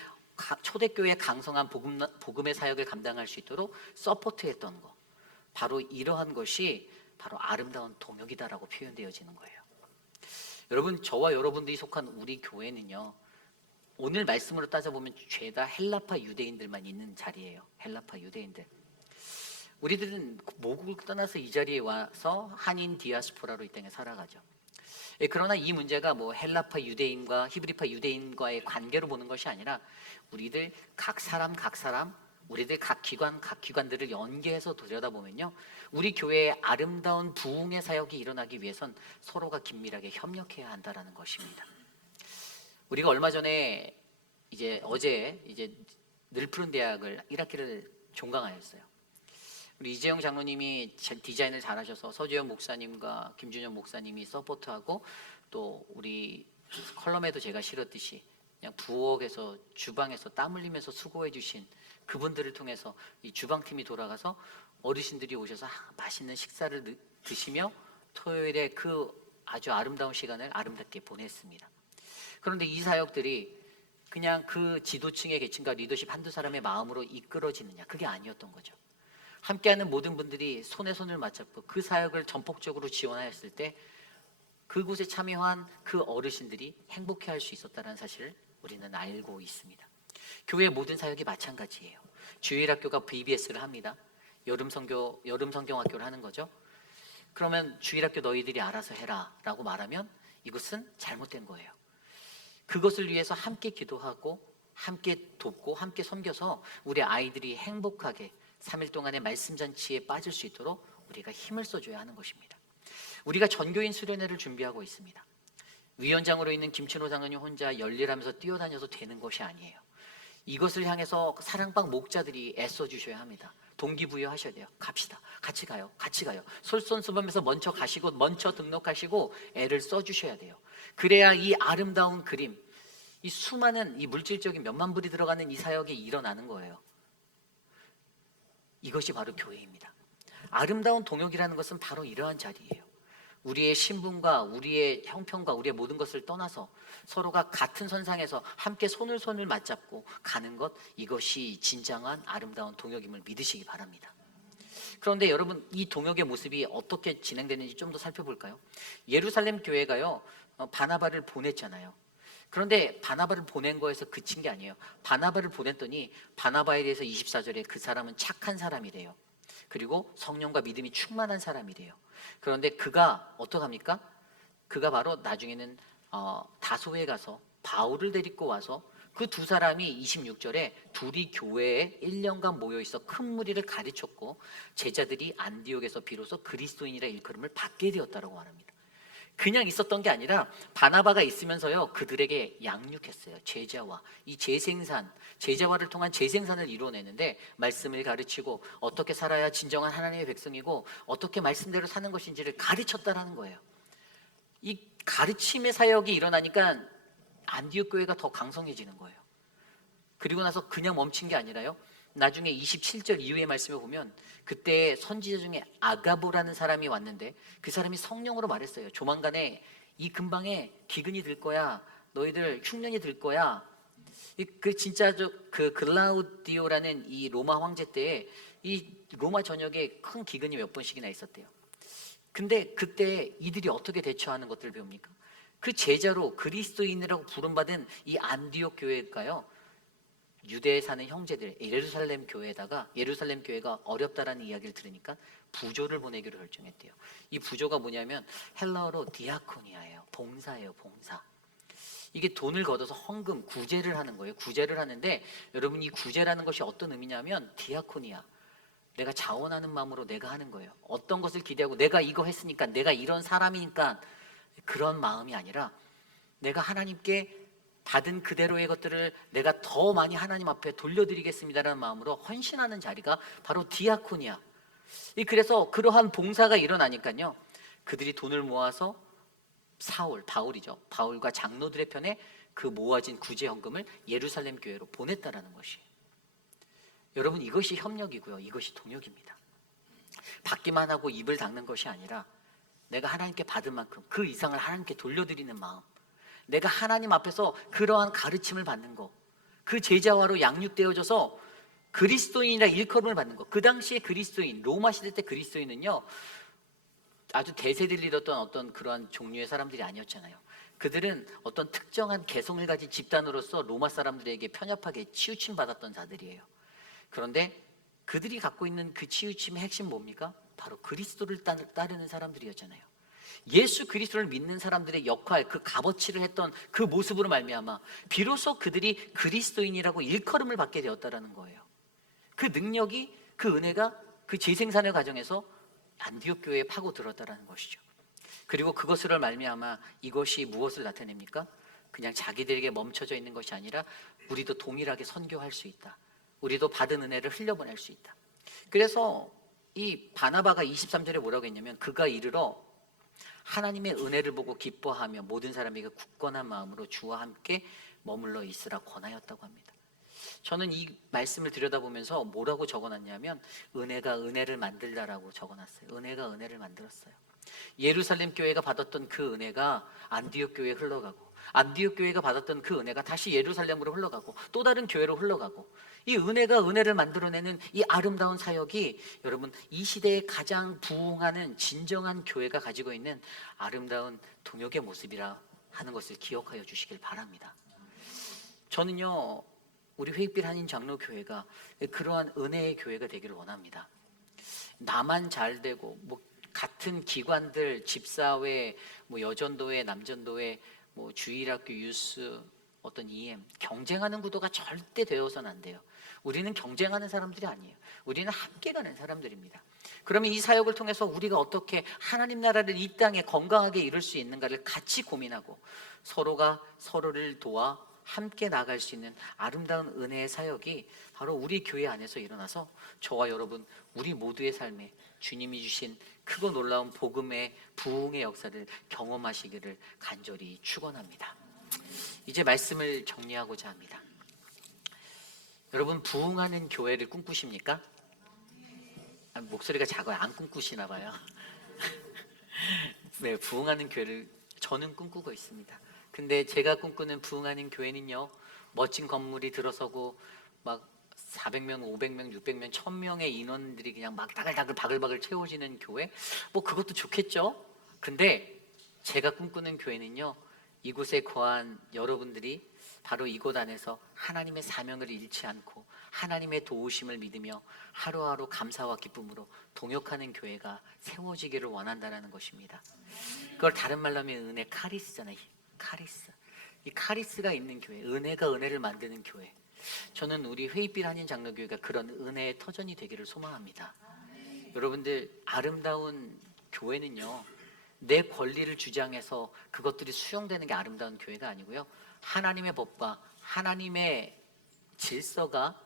초대교회의 강성한 복음의 사역을 감당할 수 있도록 서포트했던 것, 바로 이러한 것이 바로 아름다운 동역이다라고 표현되어지는 거예요. 여러분, 저와 여러분들이 속한 우리 교회는요, 오늘 말씀으로 따져보면 죄다 헬라파 유대인들만 있는 자리예요. 헬라파 유대인들. 우리들은 모국을 떠나서 이 자리에 와서 한인 디아스포라로 이 땅에 살아가죠. 그러나 이 문제가 헬라파 유대인과 히브리파 유대인과의 관계로 보는 것이 아니라 우리들 각 사람 우리들 각 기관들을 연계해서 들여다보면요, 우리 교회의 아름다운 부흥의 사역이 일어나기 위해선 서로가 긴밀하게 협력해야 한다라는 것입니다. 우리가 얼마 전에 어제 늘푸른 대학을 1학기를 종강하였어요. 우리 이재영 장로님이 디자인을 잘하셔서 서주현 목사님과 김준현 목사님이 서포트하고, 또 우리 컬럼에도 제가 실었듯이 그냥 부엌에서 주방에서 땀 흘리면서 수고해 주신 그분들을 통해서 이 주방팀이 돌아가서 어르신들이 오셔서 맛있는 식사를 드시며 토요일에 그 아주 아름다운 시간을 아름답게 보냈습니다. 그런데 이 사역들이 그냥 그 지도층의 계층과 리더십 한두 사람의 마음으로 이끌어지느냐, 그게 아니었던 거죠. 함께하는 모든 분들이 손에 손을 맞잡고 그 사역을 전폭적으로 지원하였을 때 그곳에 참여한 그 어르신들이 행복해할 수 있었다는 사실을 우리는 알고 있습니다. 교회 모든 사역이 마찬가지예요. 주일학교가 VBS를 합니다. 여름 성경학교를 하는 거죠. 그러면 주일학교 너희들이 알아서 해라라고 말하면 이것은 잘못된 거예요. 그것을 위해서 함께 기도하고 함께 돕고 함께 섬겨서 우리 아이들이 행복하게 3일 동안의 말씀 잔치에 빠질 수 있도록 우리가 힘을 써줘야 하는 것입니다. 우리가 전교인 수련회를 준비하고 있습니다. 위원장으로 있는 김춘호 장로님 혼자 열일하면서 뛰어다녀서 되는 것이 아니에요. 이것을 향해서 사랑방 목자들이 애써 주셔야 합니다. 동기부여하셔야 돼요. 갑시다. 같이 가요. 같이 가요. 솔선수범해서 먼저 가시고 먼저 등록하시고 애를 써주셔야 돼요. 그래야 이 아름다운 그림, 이 수많은 이 물질적인 몇만 불이 들어가는 이 사역이 일어나는 거예요. 이것이 바로 교회입니다. 아름다운 동역이라는 것은 바로 이러한 자리예요. 우리의 신분과 우리의 형편과 우리의 모든 것을 떠나서 서로가 같은 선상에서 함께 손을 맞잡고 가는 것, 이것이 진정한 아름다운 동역임을 믿으시기 바랍니다. 그런데 여러분, 이 동역의 모습이 어떻게 진행되는지 좀 더 살펴볼까요? 예루살렘 교회가요, 바나바를 보냈잖아요. 그런데 바나바를 보낸 거에서 그친 게 아니에요. 바나바를 보냈더니 바나바에 대해서 24절에 그 사람은 착한 사람이래요. 그리고 성령과 믿음이 충만한 사람이래요. 그런데 그가 어떡합니까? 그가 바로 나중에는 다소에 가서 바울을 데리고 와서 그 두 사람이 26절에 둘이 교회에 1년간 모여있어 큰 무리를 가르쳤고 제자들이 안디옥에서 비로소 그리스도인이라 일컬음을 받게 되었다라고 말합니다. 그냥 있었던 게 아니라 바나바가 있으면서요, 그들에게 양육했어요. 제자와 이 재생산, 제자화를 통한 재생산을 이루어내는데 말씀을 가르치고 어떻게 살아야 진정한 하나님의 백성이고 어떻게 말씀대로 사는 것인지를 가르쳤다라는 거예요. 이 가르침의 사역이 일어나니까 안디옥 교회가 더 강성해지는 거예요. 그리고 나서 그냥 멈춘 게 아니라요, 나중에 27절 이후의 말씀을 보면 그때 선지자 중에 아가보라는 사람이 왔는데 그 사람이 성령으로 말했어요. 조만간에 이 근방에 기근이 들 거야. 너희들 흉년이 들 거야. 그 진짜 그 글라우디오라는 이 로마 황제 때에 이 로마 전역에 큰 기근이 몇 번씩이나 있었대요. 근데 그때 이들이 어떻게 대처하는 것들을 배웁니까? 그 제자로 그리스도인이라고 부름받은 이 안디옥 교회가요, 유대에 사는 형제들 예루살렘 교회가 어렵다라는 이야기를 들으니까 부조를 보내기로 결정했대요. 이 부조가 뭐냐면 헬라어로 디아코니아예요. 봉사예요, 봉사. 이게 돈을 걷어서 헌금, 구제를 하는 거예요. 구제를 하는데 여러분, 이 구제라는 것이 어떤 의미냐면 디아코니아, 내가 자원하는 마음으로 내가 하는 거예요. 어떤 것을 기대하고 내가 이거 했으니까 내가 이런 사람이니까 그런 마음이 아니라 내가 하나님께 받은 그대로의 것들을 내가 더 많이 하나님 앞에 돌려드리겠습니다라는 마음으로 헌신하는 자리가 바로 디아코니아. 그래서 그러한 봉사가 일어나니까요, 그들이 돈을 모아서 바울이죠. 바울과 장로들의 편에 그 모아진 구제 헌금을 예루살렘 교회로 보냈다라는 것이. 여러분, 이것이 협력이고요. 이것이 동역입니다. 받기만 하고 입을 닦는 것이 아니라 내가 하나님께 받은 만큼 그 이상을 하나님께 돌려드리는 마음, 내가 하나님 앞에서 그러한 가르침을 받는 것, 그 제자화로 양육되어져서 그리스도인이라 일컬음을 받는 것. 그 당시에 그리스도인, 로마 시대 때 그리스도인은요, 아주 대세를 이뤘던 어떤 그러한 종류의 사람들이 아니었잖아요. 그들은 어떤 특정한 개성을 가진 집단으로서 로마 사람들에게 편협하게 치우침 받았던 자들이에요. 그런데 그들이 갖고 있는 그 치우침의 핵심 뭡니까? 바로 그리스도를 따르는 사람들이었잖아요. 예수 그리스도를 믿는 사람들의 역할, 그 값어치를 했던 그 모습으로 말미암아 비로소 그들이 그리스도인이라고 일컬음을 받게 되었다라는 거예요. 그 능력이, 그 은혜가 그 재생산의 과정에서 안디옥 교회에 파고들었다라는 것이죠. 그리고 그것으로 말미암아 이것이 무엇을 나타냅니까? 그냥 자기들에게 멈춰져 있는 것이 아니라 우리도 동일하게 선교할 수 있다. 우리도 받은 은혜를 흘려보낼 수 있다. 그래서 이 바나바가 23절에 뭐라고 했냐면 그가 이르러 하나님의 은혜를 보고 기뻐하며 모든 사람에게 굳건한 마음으로 주와 함께 머물러 있으라 권하였다고 합니다. 저는 이 말씀을 들여다보면서 뭐라고 적어놨냐면 은혜가 은혜를 만들다라고 적어놨어요. 은혜가 은혜를 만들었어요. 예루살렘 교회가 받았던 그 은혜가 안디옥 교회에 흘러가고, 안디옥 교회가 받았던 그 은혜가 다시 예루살렘으로 흘러가고, 또 다른 교회로 흘러가고, 이 은혜가 은혜를 만들어내는 이 아름다운 사역이 여러분 이 시대에 가장 부흥하는 진정한 교회가 가지고 있는 아름다운 동역의 모습이라 하는 것을 기억하여 주시길 바랍니다. 저는요, 우리 회익빛 한인 장로교회가 그러한 은혜의 교회가 되기를 원합니다. 나만 잘 되고, 뭐 같은 기관들, 집사회, 뭐 여전도회, 남전도회, 뭐 주일학교, 유스, 어떤 EM 경쟁하는 구도가 절대 되어서는 안 돼요. 우리는 경쟁하는 사람들이 아니에요. 우리는 함께 가는 사람들입니다. 그러면 이 사역을 통해서 우리가 어떻게 하나님 나라를 이 땅에 건강하게 이룰 수 있는가를 같이 고민하고, 서로가 서로를 도와 함께 나갈 수 있는 아름다운 은혜의 사역이 바로 우리 교회 안에서 일어나서 저와 여러분 우리 모두의 삶에 주님이 주신 크고 놀라운 복음의 부흥의 역사를 경험하시기를 간절히 축원합니다. 이제 말씀을 정리하고자 합니다. 여러분, 부흥하는 교회를 꿈꾸십니까? 목소리가 작아요. 안 꿈꾸시나 봐요. 네, 부흥하는 교회를 저는 꿈꾸고 있습니다. 근데 제가 꿈꾸는 부흥하는 교회는요, 멋진 건물이 들어서고 막 400명, 500명, 600명, 1000명의 인원들이 그냥 막 다글다글 바글바글 채워지는 교회, 뭐 그것도 좋겠죠. 근데 제가 꿈꾸는 교회는요, 이곳에 거한 여러분들이 바로 이곳 안에서 하나님의 사명을 잃지 않고 하나님의 도우심을 믿으며 하루하루 감사와 기쁨으로 동역하는 교회가 세워지기를 원한다는 것입니다. 그걸 다른 말로 하면 은혜 카리스잖아요. 카리스. 이 카리스가 있는 교회, 은혜가 은혜를 만드는 교회. 저는 우리 회익빛 한인 장로교회가 그런 은혜의 터전이 되기를 소망합니다. 여러분들, 아름다운 교회는요, 내 권리를 주장해서 그것들이 수용되는 게 아름다운 교회가 아니고요, 하나님의 법과 하나님의 질서가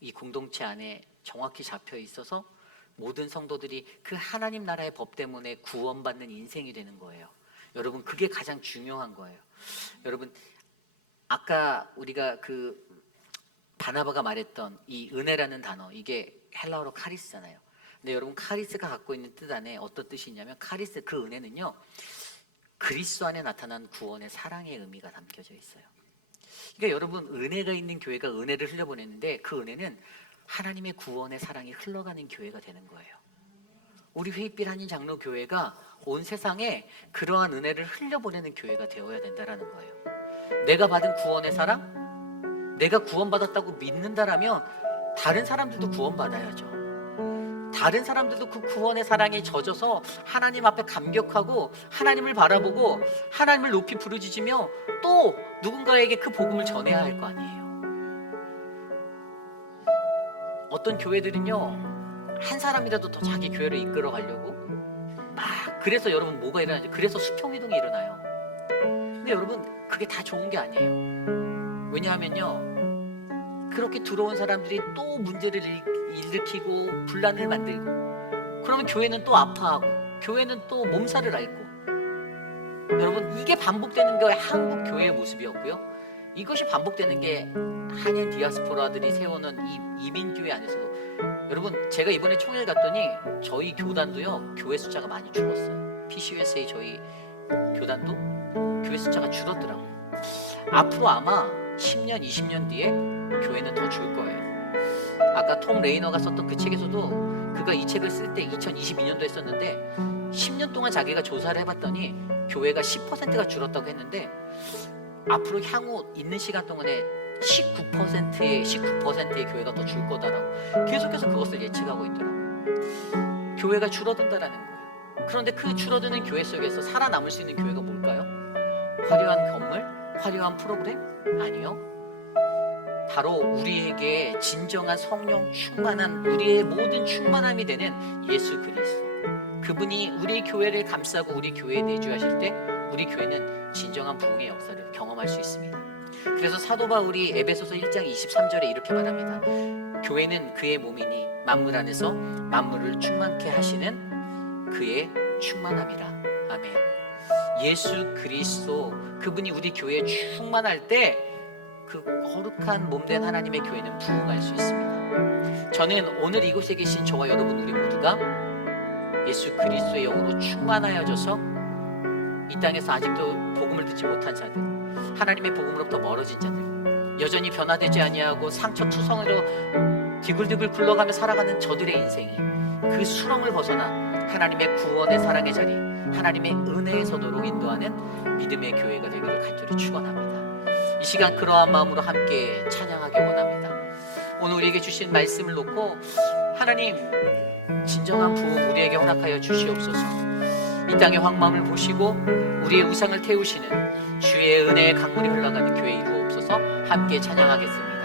이 공동체 안에 정확히 잡혀 있어서 모든 성도들이 그 하나님 나라의 법 때문에 구원받는 인생이 되는 거예요. 여러분, 그게 가장 중요한 거예요. 여러분, 아까 우리가 그 바나바가 말했던 이 은혜라는 단어, 이게 헬라어로 카리스잖아요. 근데 여러분, 카리스가 갖고 있는 뜻 안에 어떤 뜻이 있냐면, 카리스, 그 은혜는요, 그리스도 안에 나타난 구원의 사랑의 의미가 담겨져 있어요. 그러니까 여러분, 은혜가 있는 교회가 은혜를 흘려보내는데 그 은혜는 하나님의 구원의 사랑이 흘러가는 교회가 되는 거예요. 우리 회익빛 한인 장로교회가 온 세상에 그러한 은혜를 흘려보내는 교회가 되어야 된다는 거예요. 내가 받은 구원의 사랑, 내가 구원받았다고 믿는다라면 다른 사람들도 구원받아야죠. 다른 사람들도 그 구원의 사랑에 젖어서 하나님 앞에 감격하고 하나님을 바라보고 하나님을 높이 부르짖으며 또 누군가에게 그 복음을 전해야 할 거 아니에요. 어떤 교회들은요, 한 사람이라도 더 자기 교회를 이끌어 가려고 막, 그래서 여러분 뭐가 일어나죠? 그래서 수평이동이 일어나요. 근데 여러분, 그게 다 좋은 게 아니에요. 왜냐하면요, 그렇게 들어온 사람들이 또 문제를 일으키고 분란을 만들고, 그러면 교회는 또 아파하고 교회는 또 몸살을 앓고. 여러분, 이게 반복되는 게 한국 교회의 모습이었고요, 이것이 반복되는 게 한인 디아스포라들이 세워놓은 이 이민교회 안에서도. 여러분, 제가 이번에 총회를 갔더니 저희 교단도요, 교회 숫자가 많이 줄었어요. PCUSA 저희 교단도 교회 숫자가 줄었더라고요. 앞으로 아마 10년, 20년 뒤에 교회는 더 줄 거예요. 아까 톰 레이너가 썼던 그 책에서도, 그가 이 책을 쓸 때 2022년도에 썼는데 10년 동안 자기가 조사를 해봤더니 교회가 10%가 줄었다고 했는데, 앞으로 향후 있는 시간 동안에 19%의 교회가 더 줄 거다라고 계속해서 그것을 예측하고 있더라고요. 교회가 줄어든다라는 거예요. 그런데 그 줄어드는 교회 속에서 살아남을 수 있는 교회가 뭘까요? 화려한 건물? 화려한 프로그램? 아니요. 바로 우리에게 진정한 성령 충만한, 우리의 모든 충만함이 되는 예수 그리스도. 그분이 우리 교회를 감싸고 우리 교회에 내주하실 때 우리 교회는 진정한 부흥의 역사를 경험할 수 있습니다. 그래서 사도 바울이 에베소서 1장 23절에 이렇게 말합니다. 교회는 그의 몸이니 만물 안에서 만물을 충만케 하시는 그의 충만함이라. 아멘. 예수 그리스도, 그분이 우리 교회에 충만할 때 그 거룩한 몸된 하나님의 교회는 부흥할 수 있습니다. 저는 오늘 이곳에 계신 저와 여러분 우리 모두가 예수 그리스도의 영으로 충만하여져서 이 땅에서 아직도 복음을 듣지 못한 자들, 하나님의 복음으로부터 멀어진 자들, 여전히 변화되지 아니하고 상처투성으로 디굴디굴 굴러가며 살아가는 저들의 인생이 그 수렁을 벗어나 하나님의 구원의 사랑의 자리, 하나님의 은혜의 서도로 인도하는 믿음의 교회가 되기를 간절히 축원합니다. 이 시간 그러한 마음으로 함께 찬양하기 원합니다. 오늘 우리에게 주신 말씀을 놓고 하나님 진정한 부흥 우리에게 허락하여 주시옵소서. 이 땅의 황망을 보시고 우리의 우상을 태우시는 주의 은혜의 강물이 흘러가는 교회 이루옵소서. 함께 찬양하겠습니다.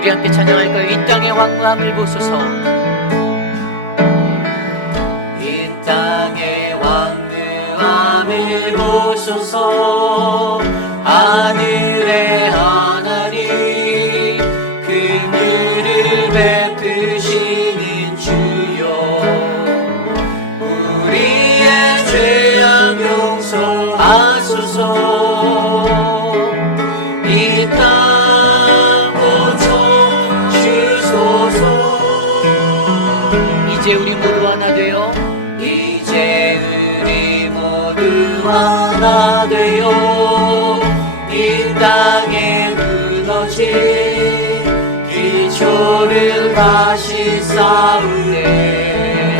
우리 함께 찬양할까요? 이 땅의 황무함을 보소서. 이 땅의 황무함을 보소서. 하늘의 하나님 그늘을 베푸시는 주여, 우리의 죄악 용서하소서. 이 땅 고쳐 주소서. 이제 우리 모두 하나 되어, 이제 우리 모두 하나 되어 이 땅에 무너진 기초를 다시 쌓으네.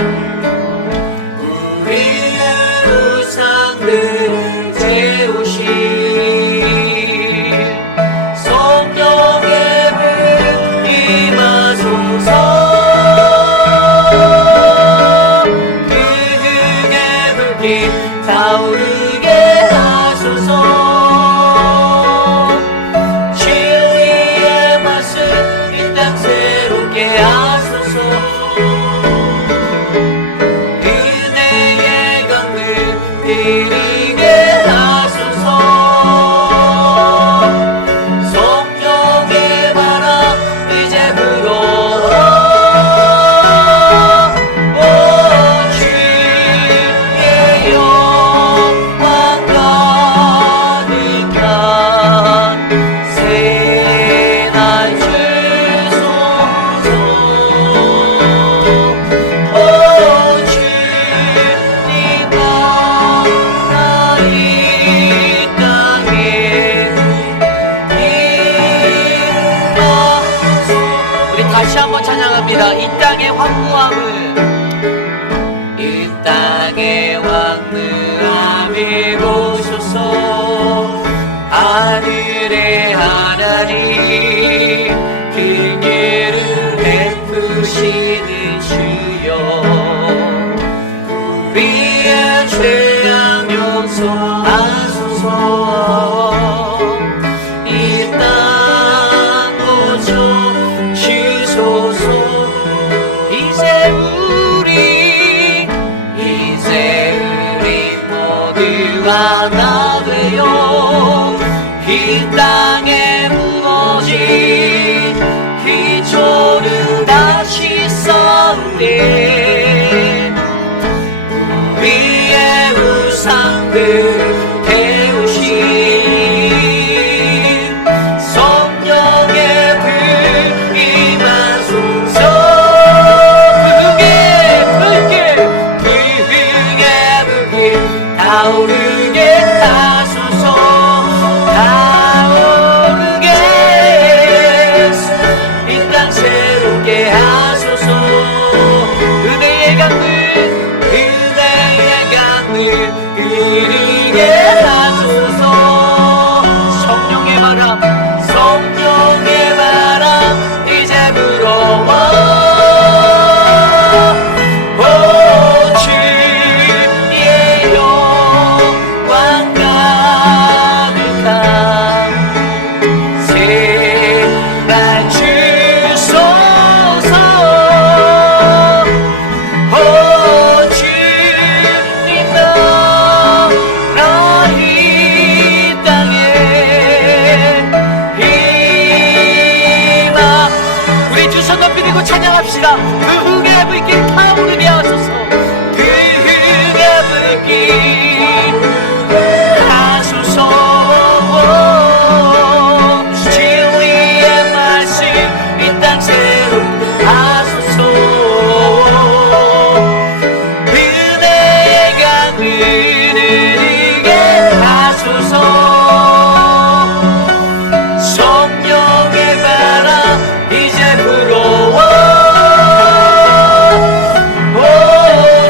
우리의 우상들을 태우신 성령의 불 임하소서. 그 흥의 불빛 타오르게 하소서. 진리의 말씀 이 땅 새롭게 하소서. 은혜의 강물 흐르게 하소서. 성령의 바람 이제 불어. 주의 영광 가득한 새날 주소서. 주님과 이 땅에 임하소. 우리 다시 한번 찬양합니다. 이 땅의 황무함을, 이 땅의 황무함을 보소서. 하늘의 하나님 그늘을 베푸시는 주여, 우리의 죄악 용서하소서. 이 땅 고쳐 주소서. 이제 우리 모두 하나 되어 이 땅에 무너진 기초를 다시 쌓으네. 우리의 우상들 태우신 성령의 불 임하소서. 불흥의 불빛 타오르게 하소서. 타오르게 높이고 찬양합시다. 그 흥의 불길 타오르게 하소서. 그 흥의 불길 하소서. 진리의 말씀 이 땅 새롭게 하소서. 은혜의 강 흐르게 하소서. 성령의 바람 이제 불어와. 오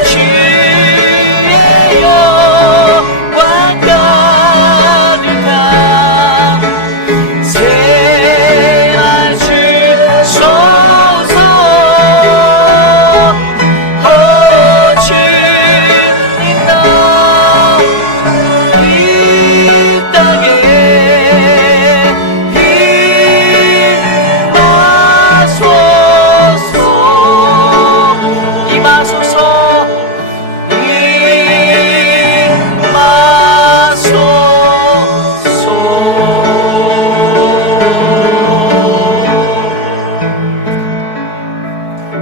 주의 영광 가득한 새날 주소서. 오 주님 나 이 땅에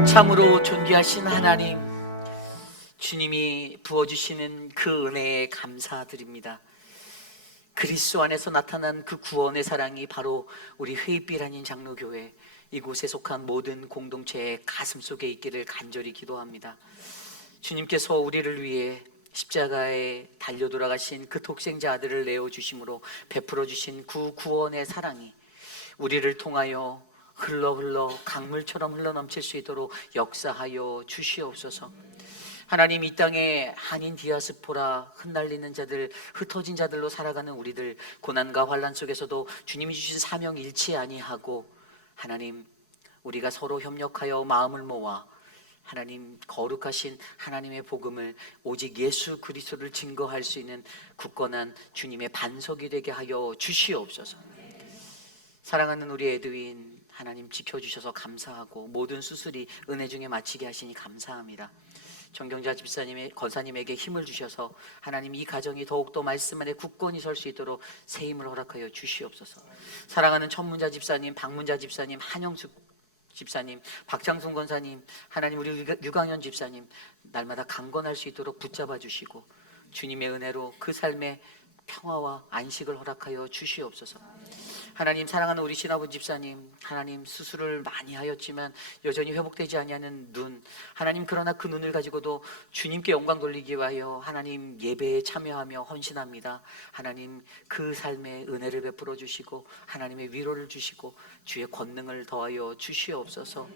참으로 존귀하신 하나님, 주님이 부어주시는 그 은혜에 감사드립니다. 그리스도 안에서 나타난 그 구원의 사랑이 바로 우리 회빛 아닌 장로교회 이곳에 속한 모든 공동체의 가슴 속에 있기를 간절히 기도합니다. 주님께서 우리를 위해 십자가에 달려 돌아가신 그 독생자 아들을 내어주심으로 베풀어 주신 그 구원의 사랑이 우리를 통하여 흘러 강물처럼 흘러넘칠 수 있도록 역사하여 주시옵소서. 하나님, 이 땅에 한인 디아스포라 흩날리는 자들, 흩어진 자들로 살아가는 우리들, 고난과 환난 속에서도 주님이 주신 사명 잃지 아니하고 하나님, 우리가 서로 협력하여 마음을 모아 하나님 거룩하신 하나님의 복음을 오직 예수 그리스도를 증거할 수 있는 굳건한 주님의 반석이 되게 하여 주시옵소서. 사랑하는 우리 에드윈, 하나님 지켜주셔서 감사하고 모든 수술이 은혜 중에 마치게 하시니 감사합니다. 정경자 집사님의 권사님에게 힘을 주셔서 하나님 이 가정이 더욱더 말씀 안에 굳건히 설 수 있도록 새 힘을 허락하여 주시옵소서. 사랑하는 천문자 집사님, 박문자 집사님, 한영숙 집사님, 박장순 권사님, 하나님 우리 유강현 집사님 날마다 강건할 수 있도록 붙잡아 주시고 주님의 은혜로 그 삶에 평화와 안식을 허락하여 주시옵소서. 하나님, 사랑하는 우리 신아버지 집사님, 하나님 수술을 많이 하였지만 여전히 회복되지 아니하는 눈, 하나님 그러나 그 눈을 가지고도 주님께 영광 돌리기 위하여 하나님 예배에 참여하며 헌신합니다. 하나님 그 삶에 은혜를 베풀어 주시고 하나님의 위로를 주시고 주의 권능을 더하여 주시옵소서.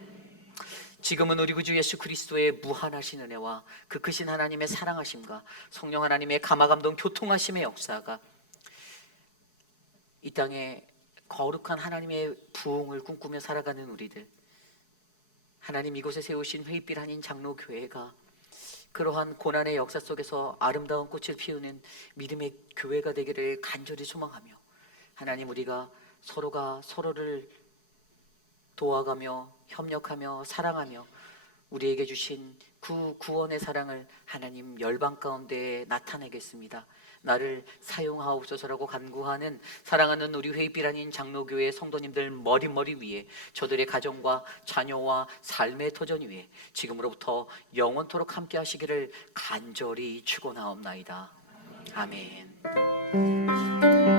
지금은 우리 구주 예수 그리스도의 무한하신 은혜와 그 크신 하나님의 사랑하심과 성령 하나님의 감화감동 교통하심의 역사가 이 땅에 거룩한 하나님의 부흥을 꿈꾸며 살아가는 우리들, 하나님 이곳에 세우신 회빛 한인 장로교회가 그러한 고난의 역사 속에서 아름다운 꽃을 피우는 믿음의 교회가 되기를 간절히 소망하며 하나님 우리가 서로가 서로를 도와가며 협력하며 사랑하며 우리에게 주신 그 구원의 사랑을 하나님 열방 가운데 나타내겠습니다. 나를 사용하옵소서라고 간구하는 사랑하는 우리 회빛 아닌 장로교회 성도님들 머리 위에 저들의 가정과 자녀와 삶의 터전 위에 지금으로부터 영원토록 함께 하시기를 간절히 축원하옵나이다. 아멘.